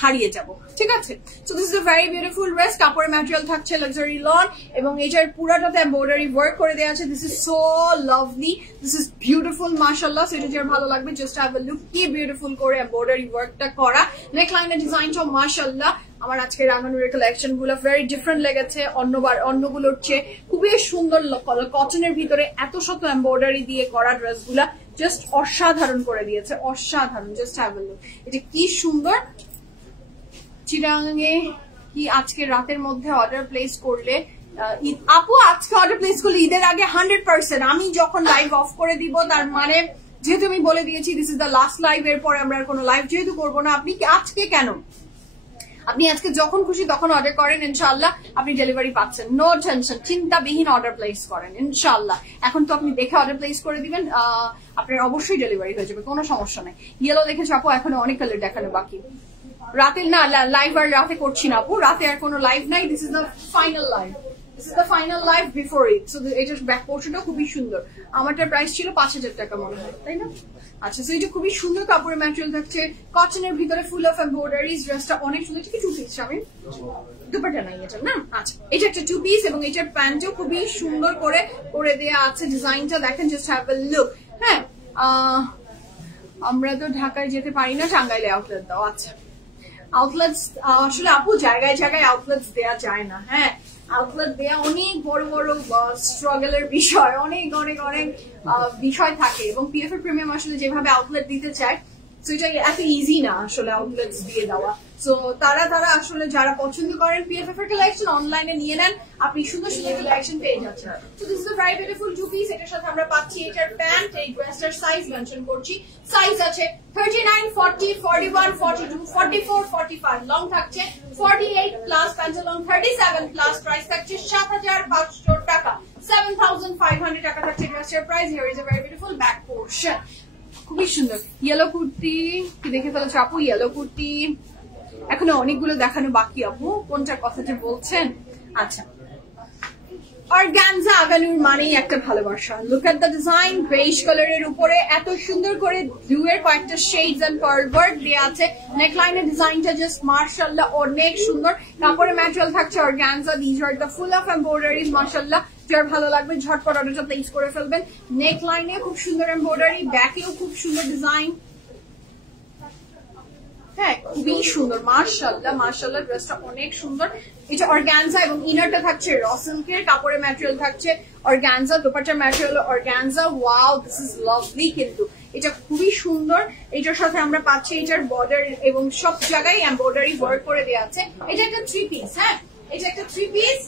হারিয়ে যাব, ঠিক আছে? So this is a very beautiful dress, কাপড়ের ম্যাটেরিয়াল থাকছে লাক্সারি লন এবং এটার পুরাটাতে এমব্রয়ডারি ওয়ার্ক করে দেওয়া আছে। This is so lovely, this is beautiful মাশাআল্লাহ। সো এটা যার ভালো লাগবে জাস্ট হ্যাভ আ লুক, কি বিউটিফুল করে এমব্রয়ডারি ওয়ার্কটা করা, নেকলাইনের ডিজাইনটাও মাশাআল্লাহ। আমার আজকে রাঙানুরের কালেকশন গুলো ভেরি ডিফারেন্ট লেগেছে অন্যগুলোর চেয়ে, খুবই সুন্দর কটনের ভিতরে এত শত এমব্রয়ডারি দিয়ে করা ড্রেস গুলা জাস্ট অসাধারণ করে দিয়েছে, অসাধারণ। জাস্ট হ্যাভ আ লুক, এটা কি সুন্দর। চিটাগাঙে কি আজকে রাতের মধ্যে অর্ডার প্লেস করলে আপু, আজকে অর্ডার প্লেস করলে ঈদের আগে 100%, আমি যখন লাইভ অফ করে দিব তার মানে যেহেতু আমি বলে দিয়েছি this is the last live, এরপরে আমরা আর কোনো লাইভ যেহেতু করবো না। আপনি আজকে কেন, আপনি আজকে যখন খুশি তখন অর্ডার করেন, ইনশাআল্লাহ আপনি ডেলিভারি পাচ্ছেন, নো টেনশন, চিন্তাবিহীন অর্ডার প্লেস করেন ইনশাআল্লাহ। এখন তো আপনি দেখে অর্ডার প্লেস করে দিবেন, আপনার অবশ্যই ডেলিভারি হয়ে যাবে, কোনো সমস্যা নাই। ইয়েলো দেখেছো আপু, এখনো অনেক কালার দেখানো বাকি। রাতে না, লাইভ আর রাতে করছি না আপু, রাতে আর কোনো লাইভ নাই, this is the final live, this is the final live before it. So এটার ব্যাক পোর্শনটা খুবই সুন্দর, আমারটার প্রাইস ছিল 5,000 টাকা মনে হয়, তাই না? আচ্ছা, সো এটা খুবই সুন্দর কাপড়ের ম্যাটেরিয়াল থাকছে, কটনের ভিতরে ফুল অফ এমব্রয়ডারি, ড্রেসটা অনেক সুন্দর। এটা কি 2 পিস আমি দুপাট্টা নাই এটা না? আচ্ছা, এটা একটা 2 পিস এবং এটার প্যান্টও খুবই সুন্দর করে দেয়া আছে, ডিজাইনটা দেখেন, জাস্ট হ্যাভ আ লুক। হ্যাঁ আমরা তো ঢাকায় যেতে পারি না, টাঙ্গাইলে আউটলেট দাও। আচ্ছা আউটলেটস আসলে আপু জায়গায় আউটলেটস দেয়া যায় না। হ্যাঁ আউটলেট দেয়া অনেক বড় স্ট্রাগলের বিষয়, অনেক বিষয় থাকে এবং পিএফএ প্রিমিয়াম আসলে যেভাবে আউটলেট দিতে চায় সেটা এত ইজি না আসলে আউটলেটস দিয়ে দেওয়া। সো তারা আসলে যারা পছন্দ করেন পিএফএফ এর কালেকশন অনলাইনে নিয়ে নেন, আপনি সুন্দর কালেকশন পেয়ে যাচ্ছেন। So this is a very beautiful 2 piece, এটার সাথে আমরা পাচ্ছি এটার প্যান্ট, এই ড্রেসটার সাইজ মেনশন করছি, সাইজ আছে 39, 40, 41, 42, 44, 45, লং থাকছে 48 plus, pant long 37 plus, price থাকছে 7,500 টাকা, 7,500 টাকা থাকছে ড্রেসের price. Here is a very beautiful back portion, খুবই সুন্দর। ইয়েলো কুর্তি কি দেখে ফেলেছো আপু? ইয়েলো কুর্তি এখনো অনেকগুলো দেখানো বাকি আপু, কোনটার কথা যে বলছেন? আচ্ছা অর্গানজা আগানুর মানেই একটা ভালোবাসা। Look at the design, greyish কালারের উপরে এত সুন্দর করে ব্লু এর কয়েকটা শেডস এন্ড পার্ল ওয়ার্ক দেওয়া আছে। নেকলাইনের ডিজাইনটা জাস্ট মাশাআল্লাহ অনেক সুন্দর। কাপড়ের ম্যাটেরিয়াল থাকছে organza. This are the full of embroideries মাশাআল্লাহ। যার ভালো লাগবে ঝটপট অর্ডারটা প্লেস করে ফেলবেন। নেকলাইনে খুব সুন্দর এমব্রয়ডারি, ব্যাকেও খুব সুন্দর ডিজাইন। হ্যাঁ খুবই সুন্দর মাশাআল্লাহ মাশাআল্লাহ, ড্রেসটা অনেক সুন্দর। এটা অর্গানজা এবং ইনারটা থাকছে র সিল্কের। কাপড়ের ম্যাটেরিয়াল থাকছে অর্গানজা, দোপাট্টার material organza. Wow, this is lovely. কিন্তু এটা খুবই সুন্দর। এটার সাথে আমরা পাচ্ছি এটার বর্ডার এবং সব জায়গায় এমব্রয়ডারি ওয়ার্ক করে দেওয়া আছে। এটা একটা 3 পিস। হ্যাঁ এটা একটা 3 পিস,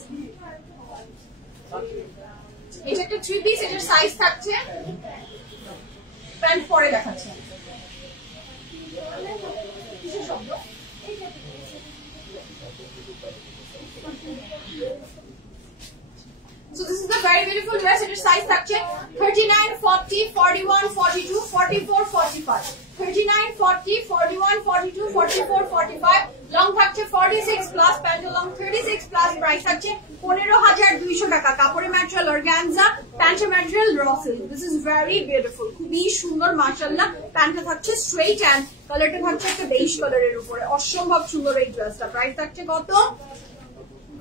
এটা একটা 3 পিস। এটার সাইজ থাকছে, প্যান্ট পরে দেখাচ্ছে। So this is the very beautiful dress. Its size থাকছে 39, 40, 41, 42, 44, 45. 39, 40, 41, 42, 44, 45. Long থাকছে 46 plus, pant long 36 plus. Price থাকছে 15,200 টাকা। কাপড়ের ম্যাটেরিয়াল অর্গানজা, প্যান্টের material raw silk. This is very beautiful, খুবই সুন্দর মাশাআল্লাহ। প্যান্টটা থাকছে স্ট্রেইট এন্ড কালারটা থাকছে একটা বেজ কালারের উপরে। অসম্ভব সুন্দর এই ড্রেসটা। প্রাইস থাকছে কত?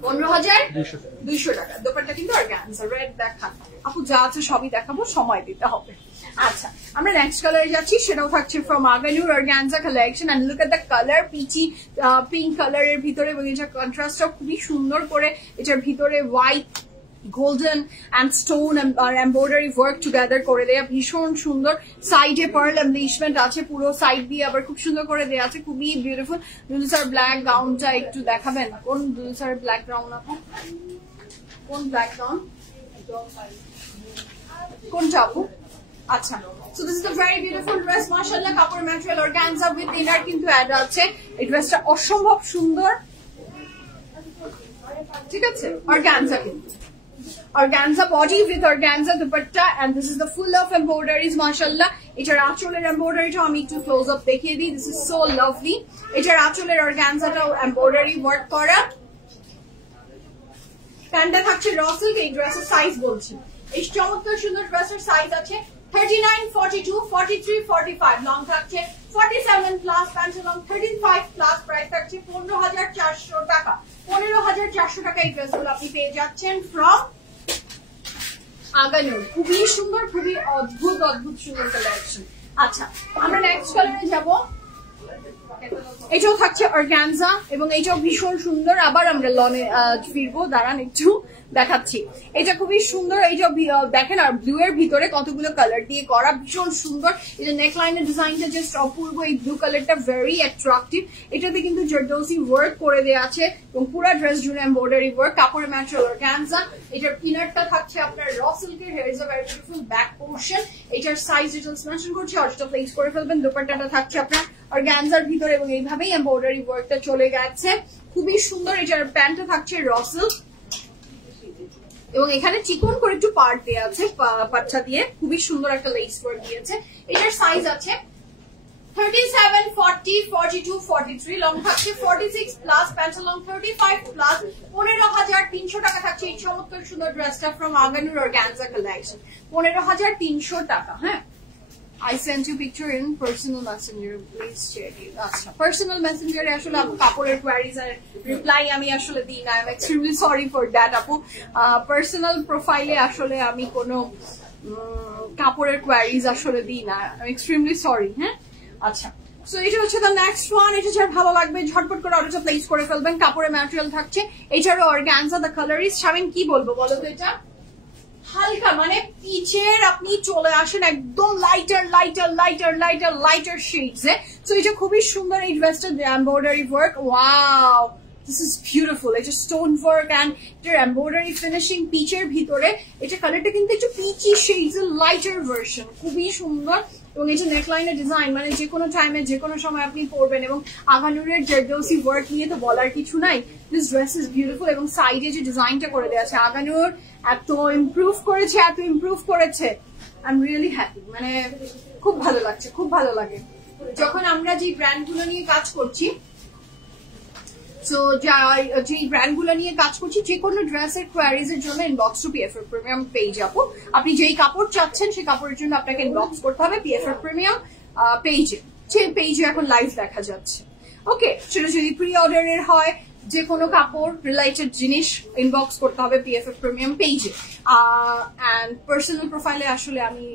15,200 টাকা। দোপাট্টা কিন্তু অর্গানজা। রেড দেখা আপু, যা আছে সবই দেখাবো, সময় দিতে হবে। আচ্ছা আমরা নেক্সট কালারে যাচ্ছি, সেটাও থাকছে from Aghanoor organza collection. And look at the colour, peachy pink কালারের ভিতরে এবং এটা কন্ট্রাস্টটা খুবই সুন্দর করে। এটার ভিতরে white, golden and stone embroidery work together করে দেয়া, ভীষণ সুন্দর। সাইডে পার্ল এমব্লিশমেন্ট আছে পুরো সাইড দিয়ে, আবার খুব সুন্দর করে দেওয়া আছে, খুবই বিউটিফুল। দুলসার ব্ল্যাক গাউনটা একটু দেখাবেন? কোন দুলসার ব্ল্যাক গাউন আপু? কোন ব্ল্যাক গাউন? কোনটা আপু? আচ্ছা, so this is a very beautiful dress মাশাআল্লাহ। কাপড় ম্যাটেরিয়াল অর্গানজা উইথ ইনার কিন্তু অ্যাড আছে। এই ড্রেসটা অসম্ভব সুন্দর, ঠিক আছে? অর্গানজা কিন্তু organza body with organza dupatta, and this is the full of embroideries mashallah. এটার আঁচলের এমব্রয়ডারিটা আমি একটু ক্লোজ আপ দেখিয়ে দিই। This is so lovely. এটার আঁচলের অর্গানজাটাও এমব্রয়ডারি ওয়ার্ক করা। প্যান্টটা থাকছে র সিল্ক। এই ড্রেসের সাইজ বলছি, এই চমৎকার সুন্দর ড্রেসের সাইজ আছে 39, 42, 43, 45। লং থাকছে 47 plus, pant long 35 plus. Price থাকছে 15,400 টাকা। 15,400 টাকা এই ড্রেসগুলো আপনি পেয়ে যাচ্ছেন ফ্রম আগানুর। খুবই সুন্দর, খুবই অদ্ভুত অদ্ভুত সুন্দর কালেকশন। আচ্ছা আমরা নেক্সট কালারে যাব। এটাও থাকছে অর্গানজা এবং এটাও ভীষণ সুন্দর। আবার আমরা লনে ফিরবো, দাঁড়ান একটু দেখাচ্ছি। এটা খুবই সুন্দর। এইটা দেখেন, আর ব্লু এর ভিতরে কতগুলো কালার দিয়ে করা, ভীষণ সুন্দর। এটা নেকলাইনের ডিজাইনটা জাস্ট অপূর্ব। এই ব্লু কালারটা ভেরি অ্যাট্রাকটিভ। এটাতে কিন্তু জর্দোসি ওয়ার্ক করে দেওয়া আছে এবং পুরো ড্রেস জুড়ে এমব্রয়ডারি ওয়ার্ক। কাপড়ের ম্যাটেরিয়াল অর্গানজা। এটার ইনারটা থাকছে আপনার র সিল্কের। Here is a very beautiful back portion. এটার সাইজ ডিটেইলস মেনশন করছি, অর্ডারটা প্লেস করে ফেলবেন। দোপাট্টাটা থাকছে আপনার অর্গানজার ভিতরে এবং এইভাবেই এমব্রয়ডারি ওয়ার্কটা চলে গেছে, খুবই সুন্দর। এটার প্যান্টটা থাকছে র সিল্ক এবং এখানে চিকন করে একটু পার্ট দেওয়া আছে পাচ্ছা দিয়ে, খুবই সুন্দর একটা লেস ওয়ার্ক দিয়েছে। এটার সাইজ আছে 37, 40, 42, 43। লং থাকছে 46 প্লাস, প্যান্ট লং 35 প্লাস। 15,300 টাকা থাকছে এই চমৎকার সুন্দর ড্রেসটা ফ্রম আগানুর অর্গানজা কালেকশন। 15,300 টাকা। হ্যাঁ, I sent you picture in personal messenger, please share it. আচ্ছা, personal messenger এ আসলে আপু কাপড়ের কোয়ারিজ আর রিপ্লাই আমি আসলে দিই না। I'm extremely sorry for that আপু। পার্সোনাল প্রোফাইলে আসলে আমি কোনো কাপড়ের কোয়ারিজ আসলে দিই না। I'm extremely sorry। হ্যাঁ, আচ্ছা, সো এটা হচ্ছে দ্য নেক্সট ওয়ান। এটা যার ভালো লাগবে ঝটপট করে অর্ডারটা প্লেস করে ফেলবেন। কাপড়ের ম্যাটেরিয়াল থাকছে এটারও organza. The colour is, Shamin কি বলবো বলো তো? এটা হালকা মানে পিচের, আপনি চলে আসেন একদম lighter lighter lighter lighter lighter shades এ। সো এটা খুবই সুন্দর এই ড্রেসটা, embroidery work. Wow, this is beautiful. এটা স্টোন ওয়ার্ক অ্যান্ড এটার এমব্রয়ডারি ফিনিশিং পিচের ভিতরে। এটা কালারটা কিন্তু একটু পিচি শেডস এর লাইটার ভার্সন, খুবই সুন্দর। এবং এটা নেকলাইনের ডিজাইন, মানে যে কোনো টাইমে যে কোনো সময় আপনি পরবেন। এবং আগানুরের জারদৌসি ওয়ার্ক নিয়ে তো বলার কিছু নাই। দিস ড্রেস ইজ বিউটিফুল এবং সাইডে যে ডিজাইনটা করে দেওয়া আছে, আগানুর এত ইমপ্রুভ করেছে, এত ইমপ্রুভ করেছে। আই এম রিয়েলি হ্যাপি, মানে খুব ভালো লাগছে, খুব ভালো লাগে যখন আমরা যে ব্র্যান্ডগুলো নিয়ে কাজ করছি সো যে ব্র্যান্ড গুলো নিয়ে কাজ করছি, যে কোনো ড্রেসের কোয়ারিজ এর জন্য ইনবক্স টু পিএফএফ প্রিমিয়াম পেজ আপু। আপনি যেই কাপড় চাচ্ছেন সেই কাপড়ের জন্য আপনাকে ইনবক্স করতে হবে পিএফএফ প্রিমিয়াম পেজে। সেই পেজে এখন লাইভ দেখা যাচ্ছে। ওকে, সেটা যদি প্রি অর্ডারের হয়, যে কোনো কাপড় রিলেটেড জিনিস ইনবক্স করতে হবে পিএফএফ প্রিমিয়াম পেজে। অ্যান্ড পার্সোনাল প্রোফাইলে আসলে আমি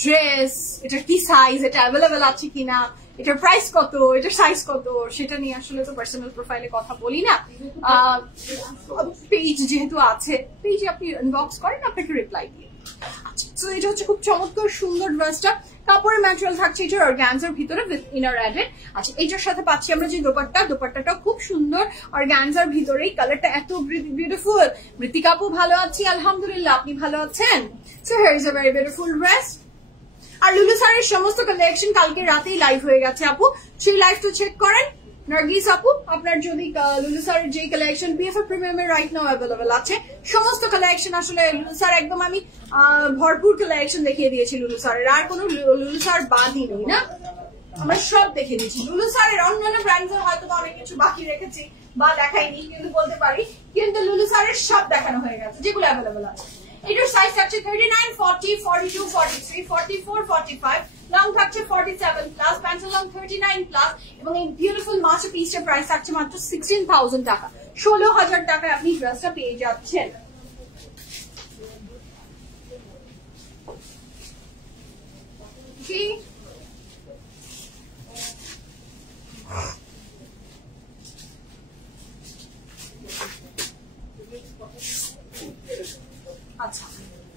ড্রেস, এটা কি সাইজ, এটা অ্যাভেলেবেল আছে কিনা, এটার প্রাইস কত, এটার সাইজ কত, সেটা নিয়ে আসলে তো পার্সোনাল প্রোফাইলে কথা বলি না। পেজ যেহেতু আছে, পেজে আপনি ইনবক্স করেন, আপনাকে রিপ্লাই দিয়ে। আচ্ছা, তো এটা হচ্ছে খুব চমৎকার সুন্দর ড্রেসটা। কাপড়ের ম্যাটেরিয়াল থাকছে এটার অর্গানজার ভিতরে উইথ ইনার অ্যাডেড। আচ্ছা, এটার সাথে পাচ্ছি আমরা যে দোপাট্টাটা খুব সুন্দর অর্গানজার ভিতরে। কালারটা এত বিউটিফুল। মৃত্তিকা আপু ভালো আছি আলহামদুলিল্লাহ, আপনি ভালো আছেন? So here is a very beautiful dress. আর লুলু স্যারের সমস্ত কালেকশন কালকে রাতেই লাইভ হয়ে গেছে আপু, সেই লাইভটা চেক করেন। নার্গিস আপু, আপনার যদি লুলু স্যারের যে কালেকশন পিএফএফ প্রিমিয়ামের রাইট নাও অ্যাভেলেবেল আছে, সমস্ত কালেকশন আসলে লুলু স্যার একদম আমি ভরপুর কালেকশন দেখিয়ে দিয়েছি লুলু স্যারের। আর কোনো লুলু স্যার বাদই নেই না, আমরা সব দেখে দিয়েছি। লুলু স্যারের অন্যান্য ব্র্যান্ডের হয়তো অনেক কিছু বাকি রেখেছি বা দেখাইনি, কিন্তু বলতে পারি কিন্তু লুলু স্যারের সব দেখানো হয়ে গেছে যেগুলো অ্যাভেলেবেল আছে। এটার সাইজ থাকছে 39, 40, 42, 43, 44, 45, লং থাকছে 47 প্লাস, প্যান্টের লং 39 প্লাস, এবং এই বিউটিফুল মাস্টারপিসটার প্রাইস থাকছে মাত্র 16,000 টাকা। 16,000 টাকায় আপনি ড্রেসটা পেয়ে যাচ্ছেন। আচ্ছা,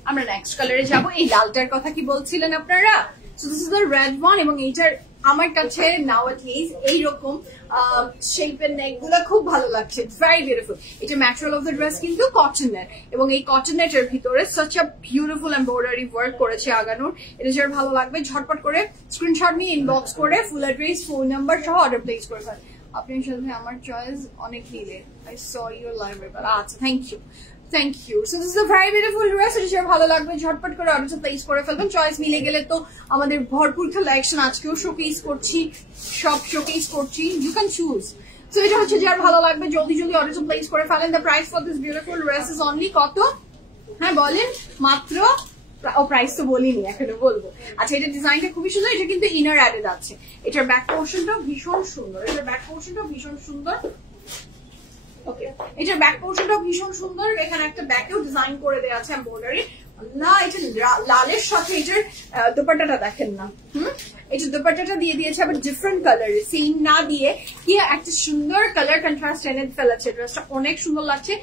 আমরা নেক্সট কালারে যাব। এই লালটার কথা কি বলছিলেন আপনারা? So this is the red one, এবং এইটার আমার কাছে নাও এট লিস্ট এইরকম শেপের নেক গুলো খুব ভালো লাগছে। It's very beautiful. এটা ম্যাটেরিয়াল অফ দ্য ড্রেস কিন্তু কটন নেট, এবং এই কটন নেটের ভিতরে such a beautiful embroidery work করেছে আগানোর। এটা যার ভালো লাগবে ঝটপট করে স্ক্রিনশট নিয়ে ইনবক্স করে ফুল অ্যাড্রেস, ফোন নাম্বার সহ অর্ডার প্লেস করে ফেলেন। আপনি সাথে আমার চয়েস অনেক নিলে। আই স ইউর লাইভ এবার। আচ্ছা, thank you. Thank you. So this is a very beautiful dress. এটা ভালো লাগবে ঝটপট করে অর্ডার প্লেস করে ফেলবেন। চয়েস মিলে গেলে তো আমাদের ভরপুর কালেকশন আজকেও শোকেস করছি, সব শোকেস করছি। You can choose. সো এটা হচ্ছে যার ভালো লাগবে জলদি জলদি অর্ডার প্লেস করে ফেলেন। The price for this beautiful dress is only কত? হ্যাঁ বলেন। মাত্র, ও প্রাইস তো বলিনি, এখনো বলবো। আচ্ছা, এটা ডিজাইনটা খুবই সুন্দর। এটা কিন্তু ইনার অ্যাডেড আছে। এটার ব্যাক পোর্শনটাও ভীষণ সুন্দর। এটার ব্যাক পোর্শনটাও ভীষণ সুন্দর। ওকে, এটার ব্যাক পোর্শনটাও ভীষণ সুন্দর। এখানে একটা ব্যাকেও ডিজাইন করে দেওয়া আছে এমব্রয়ডারি। না, এটা লালের সাথে এটার দোপাট্টাটা দেখেন না। এটা দোপাট্টাটা দিয়ে দিয়েছে আবার ডিফারেন্ট কালার, সেম না দিয়ে কি একটা সুন্দর কালার কন্ট্রাস্ট এনে ফেলেছে। ড্রেসটা অনেক সুন্দর লাগছে।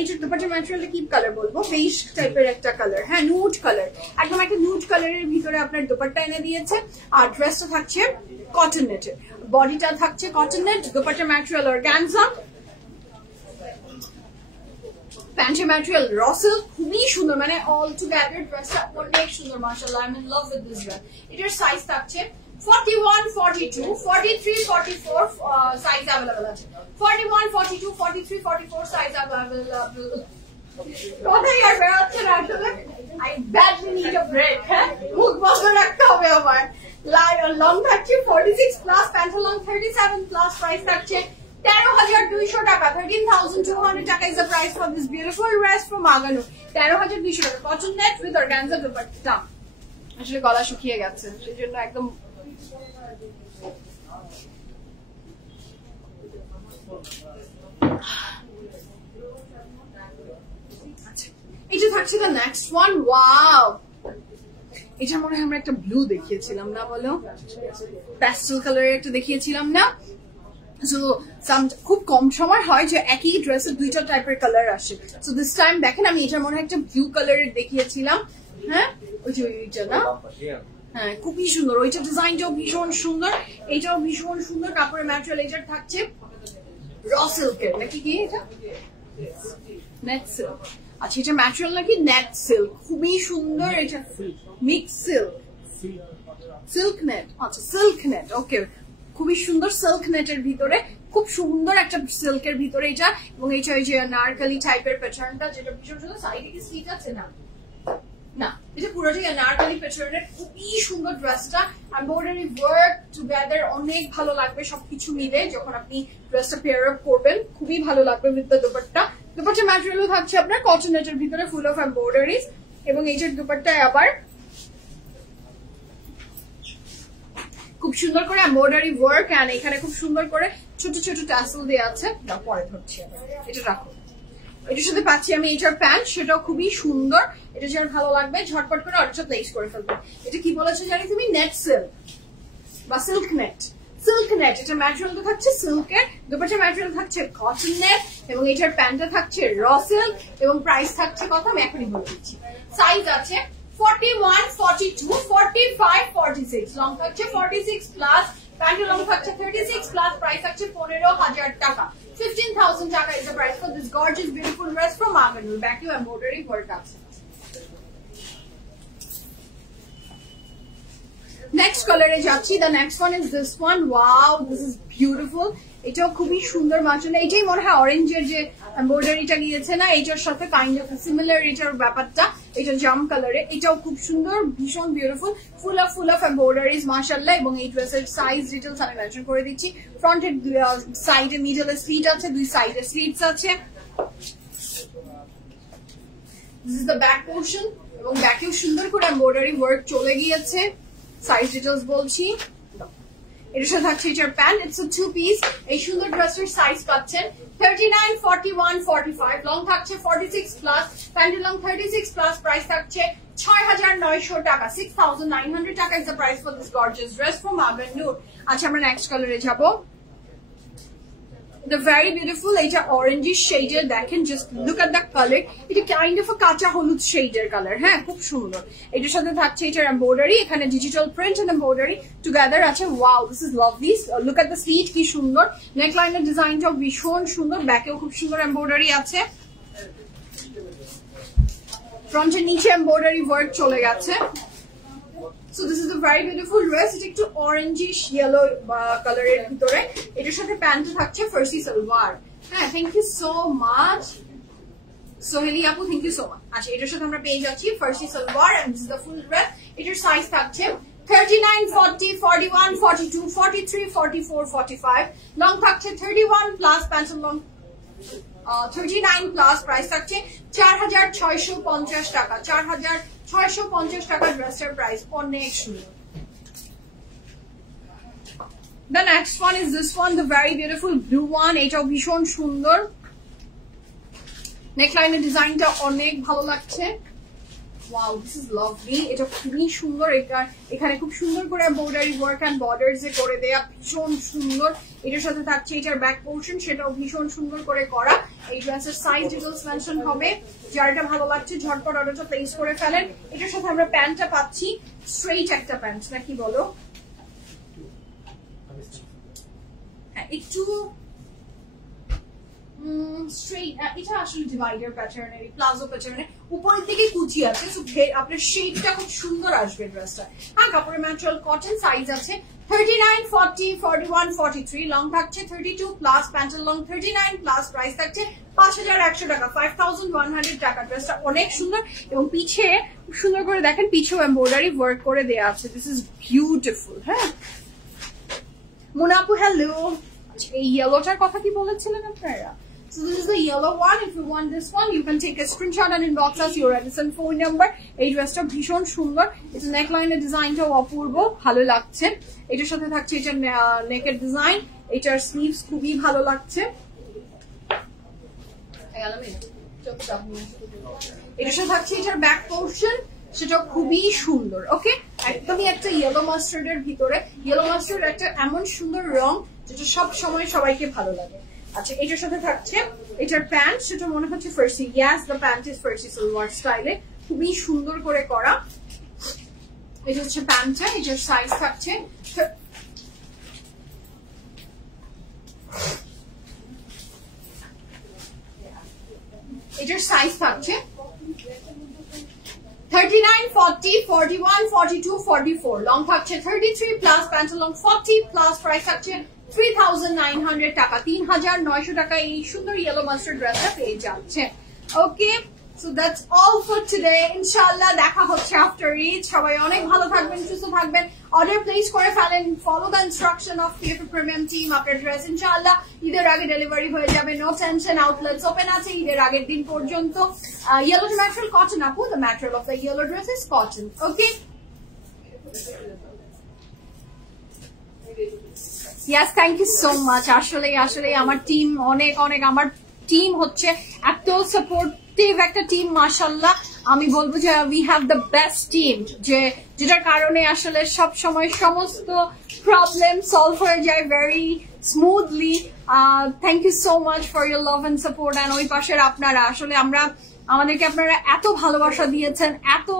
এটার দোপাট্টার ম্যাটেরিয়ালটা কি কালার বলবো? বেজ টাইপের একটা কালার। হ্যাঁ, নুড কালার, একদম একটা নুড কালারের ভিতরে আপনার দোপাট্টা এনে দিয়েছে। আর ড্রেসটা থাকছে কটন নেটের, বডিটা থাকছে কটন নেট, দোপাট্টার ম্যাটেরিয়াল অর্গানজা, প্যান্টের ম্যাটেরিয়াল র সিল্ক। খুবই সুন্দর, মানে অল টুগেদার ড্রেসটা অনেক সুন্দর। মাশাআল্লাহ, I am in love with this dress. এটার সাইজ থাকছে 41, 42, 43, 44 সাইজ अवेलेबल আছে। 41, 42, 43, 44 সাইজ अवेलेबल। কোথায় আর বেরোচ্ছে না আসলে। I badly need a break. হ্যাঁ, মুখ বন্ধ রাখতে হবে আমার। লং থাকছে 46 প্লাস, প্যান্টের লং 37 প্লাস, প্রাইস থাকছে 13,200 টাকা। 13,200 টাকা is the price for this beautiful dress from Agano. 13,200 টাকা। Cotton net with organza dupatta. আসলে গলা শুকিয়ে গেছে, সেজন্য একদম এটা থাকছে the next one. ওয়াও, এটা মনে হয় আমরা একটা ব্লু দেখিয়েছিলাম না, বলো? প্যাস্টেল কালারের একটা দেখিয়েছিলাম না? খুব কম সময় হয় যে একই ড্রেসের দুইটা টাইপের কালার আসে। সো দিস টাইম দেখেন আমি এটার মনে হয় একটা ব্লু কালারের দেখিয়েছিলাম। হ্যাঁ, ওই যে ওইটা না? হ্যাঁ, খুবই সুন্দর। ওইটা ডিজাইনটাও ভীষণ সুন্দর, এইটাও ভীষণ সুন্দর। কাপড়ের ম্যাটেরিয়াল এটার থাকছে র সিল্কের, নাকি কি এটা? Net silk. আচ্ছা, এটা ম্যাটেরিয়াল নাকি নেট সিল্ক, খুবই সুন্দর। এটা মিক্স সিল্ক, সিল্ক নেট। আচ্ছা, সিল্ক নেট। ওকে, খুবই সুন্দর সিল্ক নেটের ভিতরে, খুব সুন্দর একটা সিল্কের ভিতরে এটা। এবং এটা ওই যে নারকেলি টাইপের প্যাটার্নটা, যেটা ভীষণ সুন্দর। সাইডে কি স্লিট আছে? না, না, এটা পুরোটাই আনারকলি প্যাটার্নের, খুবই সুন্দর ড্রেসটা, এমব্রয়ডারি ওয়ার্ক টুগেদার, অনেক ভালো লাগবে সবকিছু মিলে যখন আপনি ড্রেসটা পেয়ার আপ করবেন, খুবই ভালো লাগবে উইথ দ্য দুপাট্টা। দুপাট্টার ম্যাটেরিয়ালও থাকছে আপনার কটন নেটের ভিতরে, ফুল অফ এমব্রয়ডারিজ, এবং এইটার দুপাট্টায় আবার খুব সুন্দর করে এমব্রয়ডারি ওয়ার্ক, এন্ড এখানে খুব সুন্দর করে ছোট ছোট ট্যাসেল দেওয়া আছে। পরে ধরছি, এটা রাখো। এটার সাথে পাচ্ছি আমি এটার প্যান্ট, সেটাও খুবই সুন্দর। এটা যার ভালো লাগবে ঝটপট করে অর্ডারটা প্লেস করে ফেলবে। এটা কি বলেছো জানি তুমি? নেট সিল্ক বা সিল্ক নেট, সিল্ক নেট। এটা ম্যাটেরিয়ালটা থাকছে সিল্কের, দুপাট্টার ম্যাটেরিয়াল থাকছে কটন নেট, এবং এটার প্যান্টটা থাকছে র সিল্ক, এবং প্রাইস থাকছে কত আমি এখনই বলে দিচ্ছি। সাইজ আছে 41, 42, 45, 46, লং থাকছে 46 প্লাস, প্যান্টের লং থাকছে 36 প্লাস, প্রাইস থাকছে 15,000 টাকা। 15,000 টাকা is the price for this gorgeous beautiful dress from Aganur. Back to embroidery work আছে। Next color এ যাচ্ছি। The next one is this one. Wow, this is beautiful. এটাও খুবই সুন্দর মাত্র, এটাই মনে হয় অরেঞ্জের যে এমব্রয়ডারিটা গিয়েছে না, এটার সাথে কাইন্ড অফ সিমিলার এটার ব্যাপারটা। এটা জাম কালারে, এটাও খুব সুন্দর, ভীষণ বিউটিফুল, ফুল অফ এমব্রয়ডারিজ মাশাআল্লাহ। এবং এই ড্রেসের সাইজ ডিটেইলস আমি মেনশন করে দিচ্ছি। ফ্রন্টের সাইডে মিডলে স্লিট আছে, দুই সাইডে স্লিটস আছে। This is the back portion, এবং ব্যাকেও সুন্দর করে এমব্রয়ডারি ওয়ার্ক চলে গিয়েছে। সাইজ ডিটেইলস বলছি, এটার সাথে থাকছে এটার pant. It's a two piece. এই সুন্দর ড্রেসের সাইজ পাচ্ছেন 39, 41, 45, লং থাকছে 46 প্লাস, প্যান্টের লং 36 প্লাস, প্রাইস থাকছে 6,900 টাকা। 6,900 টাকা is the price for this gorgeous dress from Aghanoor. আচ্ছা, আমরা নেক্সট কালারে যাব। The very beautiful, এটা অরেঞ্জিশ শেডের, দেখেন just look at the colour. এটা কাইন্ড অফ কাঁচা হলুদ শেডের কালার, হ্যাঁ খুব সুন্দর। এটার সাথে থাকছে এটার এমব্রয়ডারি, এখানে digital print and embroidery together আছে। Wow, this is lovely. Look at the slit, কি সুন্দর। নেকলাইনের ডিজাইনটাও ভীষণ সুন্দর, ব্যাকেও খুব সুন্দর এমব্রয়ডারি আছে। ফ্রন্টের নিচে এমব্রয়ডারি ওয়ার্ক চলে গেছে। So this is a very beautiful dress. এটা একটু অরেঞ্জিশ ইয়েলো কালারের ভিতরে। এটার সাথে প্যান্টে থাকছে ফার্সি সালোয়ার। হ্যাঁ, thank you so much Soheli আপু, থ্যাংক ইউ সো মাচ। আচ্ছা, এটার সাথে আমরা পেয়ে যাচ্ছি ফার্সি salwar, and this is the full dress. এটার সাইজ থাকছে 39, 40, 41, 42, 43, 44, 45, লং থাকছে 31 প্লাস, প্যান্টের লং 39 প্লাস, প্রাইস থাকছে 4,650 টাকা। 4,650 টাকা ড্রেসের প্রাইস, অনেক সুন্দর। The next one is this one, the very beautiful blue one. এটাও ভীষণ সুন্দর, নেকলাইনের ডিজাইনটা অনেক ভালো লাগছে। Wow, this is lovely. এটা খুবই সুন্দর। এখানে খুব সুন্দর করে এমব্রয়ডারি ওয়ার্ক এন্ড বর্ডারস এ করে দেয়া, ভীষণ সুন্দর। এটার সাথে থাকছে এটার ব্যাক পোর্শন, সেটাও ভীষণ সুন্দর করে করা। এই ড্রেসের সাইজ ডিটেইলস মেনশন হবে। যারটা ভালো লাগছে ঝটপট অর্ডারটা প্লেস করে ফেলেন। এটার সাথে আমরা প্যান্টটা পাচ্ছি স্ট্রেইট একটা প্যান্ট, নাকি বলো? হ্যাঁ, একটু স্ট্রেইট। এটা আসলে ডিভাইডার প্যাটার্নের, প্লাজো প্যাটার্নের, উপরের দিকে কুচি আছে। আপনার শেপটা খুব সুন্দর আসবে ড্রেসটা। হ্যাঁ, কাপড়ের ম্যাটেরিয়াল কটন। সাইজ আছে 39, 40, 41, 43, লং থাকছে 32 প্লাস, প্যান্টের লং 39 প্লাস, প্রাইস থাকছে 5,100 টাকা। 5,100 টাকা। ড্রেসটা অনেক সুন্দর, এবং পিছে খুব সুন্দর করে দেখেন, পিছেও এমব্রয়ডারি ওয়ার্ক করে দেওয়া আছে। This is beautiful. হ্যাঁ, মোনাপু হ্যালো। এই ইয়েলোটার কথা কি বলেছিলেন আপনারা? So this is the yellow one. If you want this one, you can take a screenshot and inbox us your address and phone number. এই ড্রেসটা ভীষণ সুন্দর। এটা নেকলাইনের ডিজাইনটাও অপূর্ব, ভালো লাগছে। এটার সাথে থাকছে এটার নেকের ডিজাইন, এটার স্লিভস খুবই ভালো লাগছে। এটার সাথে থাকছে এটার ব্যাক পোর্শন, সেটা খুবই সুন্দর। ওকে, একদমই একটা ইয়েলো মাস্টার্ডের ভিতরে। ইয়েলো মাস্টার্ড একটা এমন সুন্দর রং যেটা সব সময় সবাইকে ভালো লাগে। আচ্ছা, এটার সাথে থাকছে এটার প্যান্ট, সেটা মনে হচ্ছে ফার্সি। ইয়াস, দ্য প্যান্ট ইজ ফার্সি সালোয়ার স্টাইলে, খুবই সুন্দর করে করা। এটা হচ্ছে প্যান্টটা। এটার সাইজ থাকছে এটার সাইজ থাকছে 39, 40, 41, 42, 44, লং থাকছে 33 প্লাস, প্যান্টের লং 40 প্লাস, প্রাইস থাকছে 3,900 টাকা। 3,900 টাকা এই সুন্দর ইয়েলো মাস্টার্ড ড্রেসটা পেয়ে যাচ্ছে। ওকে, So that's all for today. Inshallah দেখা হচ্ছে after Eid. সবাই অনেক ভালো থাকবেন, সুস্থ থাকবেন। অর্ডার প্লেস করে ফেলেন, follow the instruction of PFF premium team. আপনার ড্রেস ইনশাআল্লাহ ঈদের আগে ডেলিভারি হয়ে যাবে, নো টেনশন। আউটলেটস ওপেন আছে ঈদের আগের দিন পর্যন্ত। ইয়েলো টু ন্যাচারাল কটন আপু, the material of the yellow dress is cotton. Okay? Yes, thank you so much. আসলে আমার টিম অনেক আমার টিম হচ্ছে এত সাপোর্টিভ একটা টিম, মাশাআল্লাহ। আমি বলবো যে we have the best team, যেটার কারণে আসলে সব সময় সমস্ত প্রবলেম সলভ হয়ে যায় very smoothly. Thank you so much for your love and support. And ওই পাশের আপনারা, আসলে আমাদেরকে আপনারা এত ভালোবাসা দিয়েছেন, এত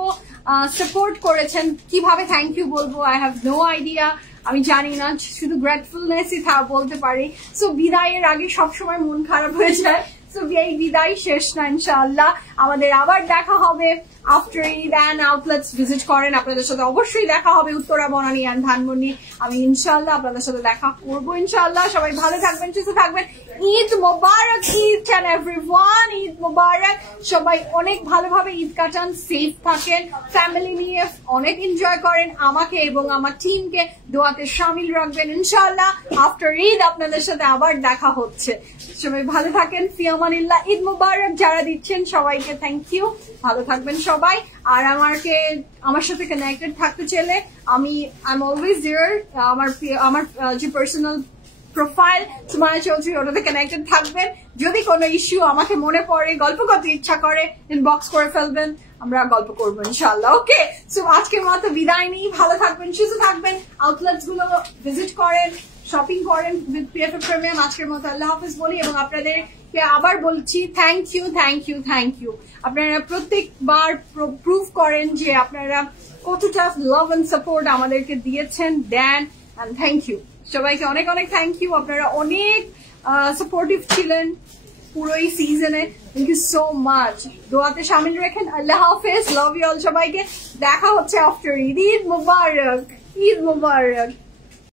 সাপোর্ট করেছেন, কিভাবে থ্যাংক ইউ বলবো আই হ্যাভ নো আইডিয়া। আমি জানি না, শুধু গ্রেটফুলনেসই বলতে পারি। সো বিদায়ের আগে সবসময় মন খারাপ হয়ে যায়। সো এই বিদায় শেষ না, ইনশাআল্লাহ আমাদের আবার দেখা হবে after Eid. And outlets visit করেন, আপনাদের সাথে অবশ্যই দেখা হবে উত্তরা, বনানী অ্যান্ড ধানমন্ডি। আমি ইনশাআল্লাহ আপনাদের সাথে দেখা করবো ইনশাআল্লাহ। সবাই ভালো থাকবেন, সুস্থ থাকবেন। ঈদ মোবারক, ঈদ অ্যান্ড এভরিওয়ান, ঈদ মোবারক। সবাই অনেক ভালোভাবে ঈদ কাটান, সেফ থাকেন, ফ্যামিলি নিয়ে অনেক এনজয় করেন। আমাকে এবং আমার টিমকে দোয়াতে শামিল রাখবেন ইনশাআল্লাহ। আফটার ঈদ আপনাদের সাথে আবার দেখা হচ্ছে। সবাই ভালো থাকেন, ফি আমানিল্লাহ। ঈদ মোবারক যারা দিচ্ছেন সবাইকে থ্যাংক ইউ। ভালো থাকবেন সবাই। আর আমার সাথে কানেক্টেড থাকতে চাইলে আই এম অলওয়েজ দেয়ার। আমার যে পার্সোনাল প্রোফাইল সুমায়া চৌধুরী, ওটাতে কানেক্টেড থাকবেন। যদি কোনো ইস্যু আমাকে মনে পড়ে, গল্প করতে ইচ্ছা করে, ইনবক্স করে ফেলবেন, আমরা গল্প করবো ইনশাআল্লাহ। ওকে, সো আজকের মতো বিদায় নিই। ভালো থাকবেন, সুস্থ থাকবেন। আউটলেটস গুলো ভিজিট করেন, শপিং করেন উইথ PFF প্রিমিয়াম। আজকের মতো আল্লাহ হাফেজ বলি এবং আপনাদেরকে আবার বলছি thank you, thank you, thank you. আপনারা প্রত্যেকবার প্রুভ করেন যে আপনারা কতটা লাভ এন্ড সাপোর্ট আমাদেরকে দিয়েছেন, দেন। এন্ড থ্যাংক ইউ সবাইকে, অনেক থ্যাংক ইউ। আপনারা অনেক সাপোর্টিভ ছিলেন পুরো এই সিজনে। Thank you so much. দোয়াতে শামিল রেখেন। আল্লাহ হাফেজ, লাভ ইউ অল সবাইকে। দেখা হচ্ছে আফটার ঈদ। ঈদ মুবারক, ঈদ মুবারক।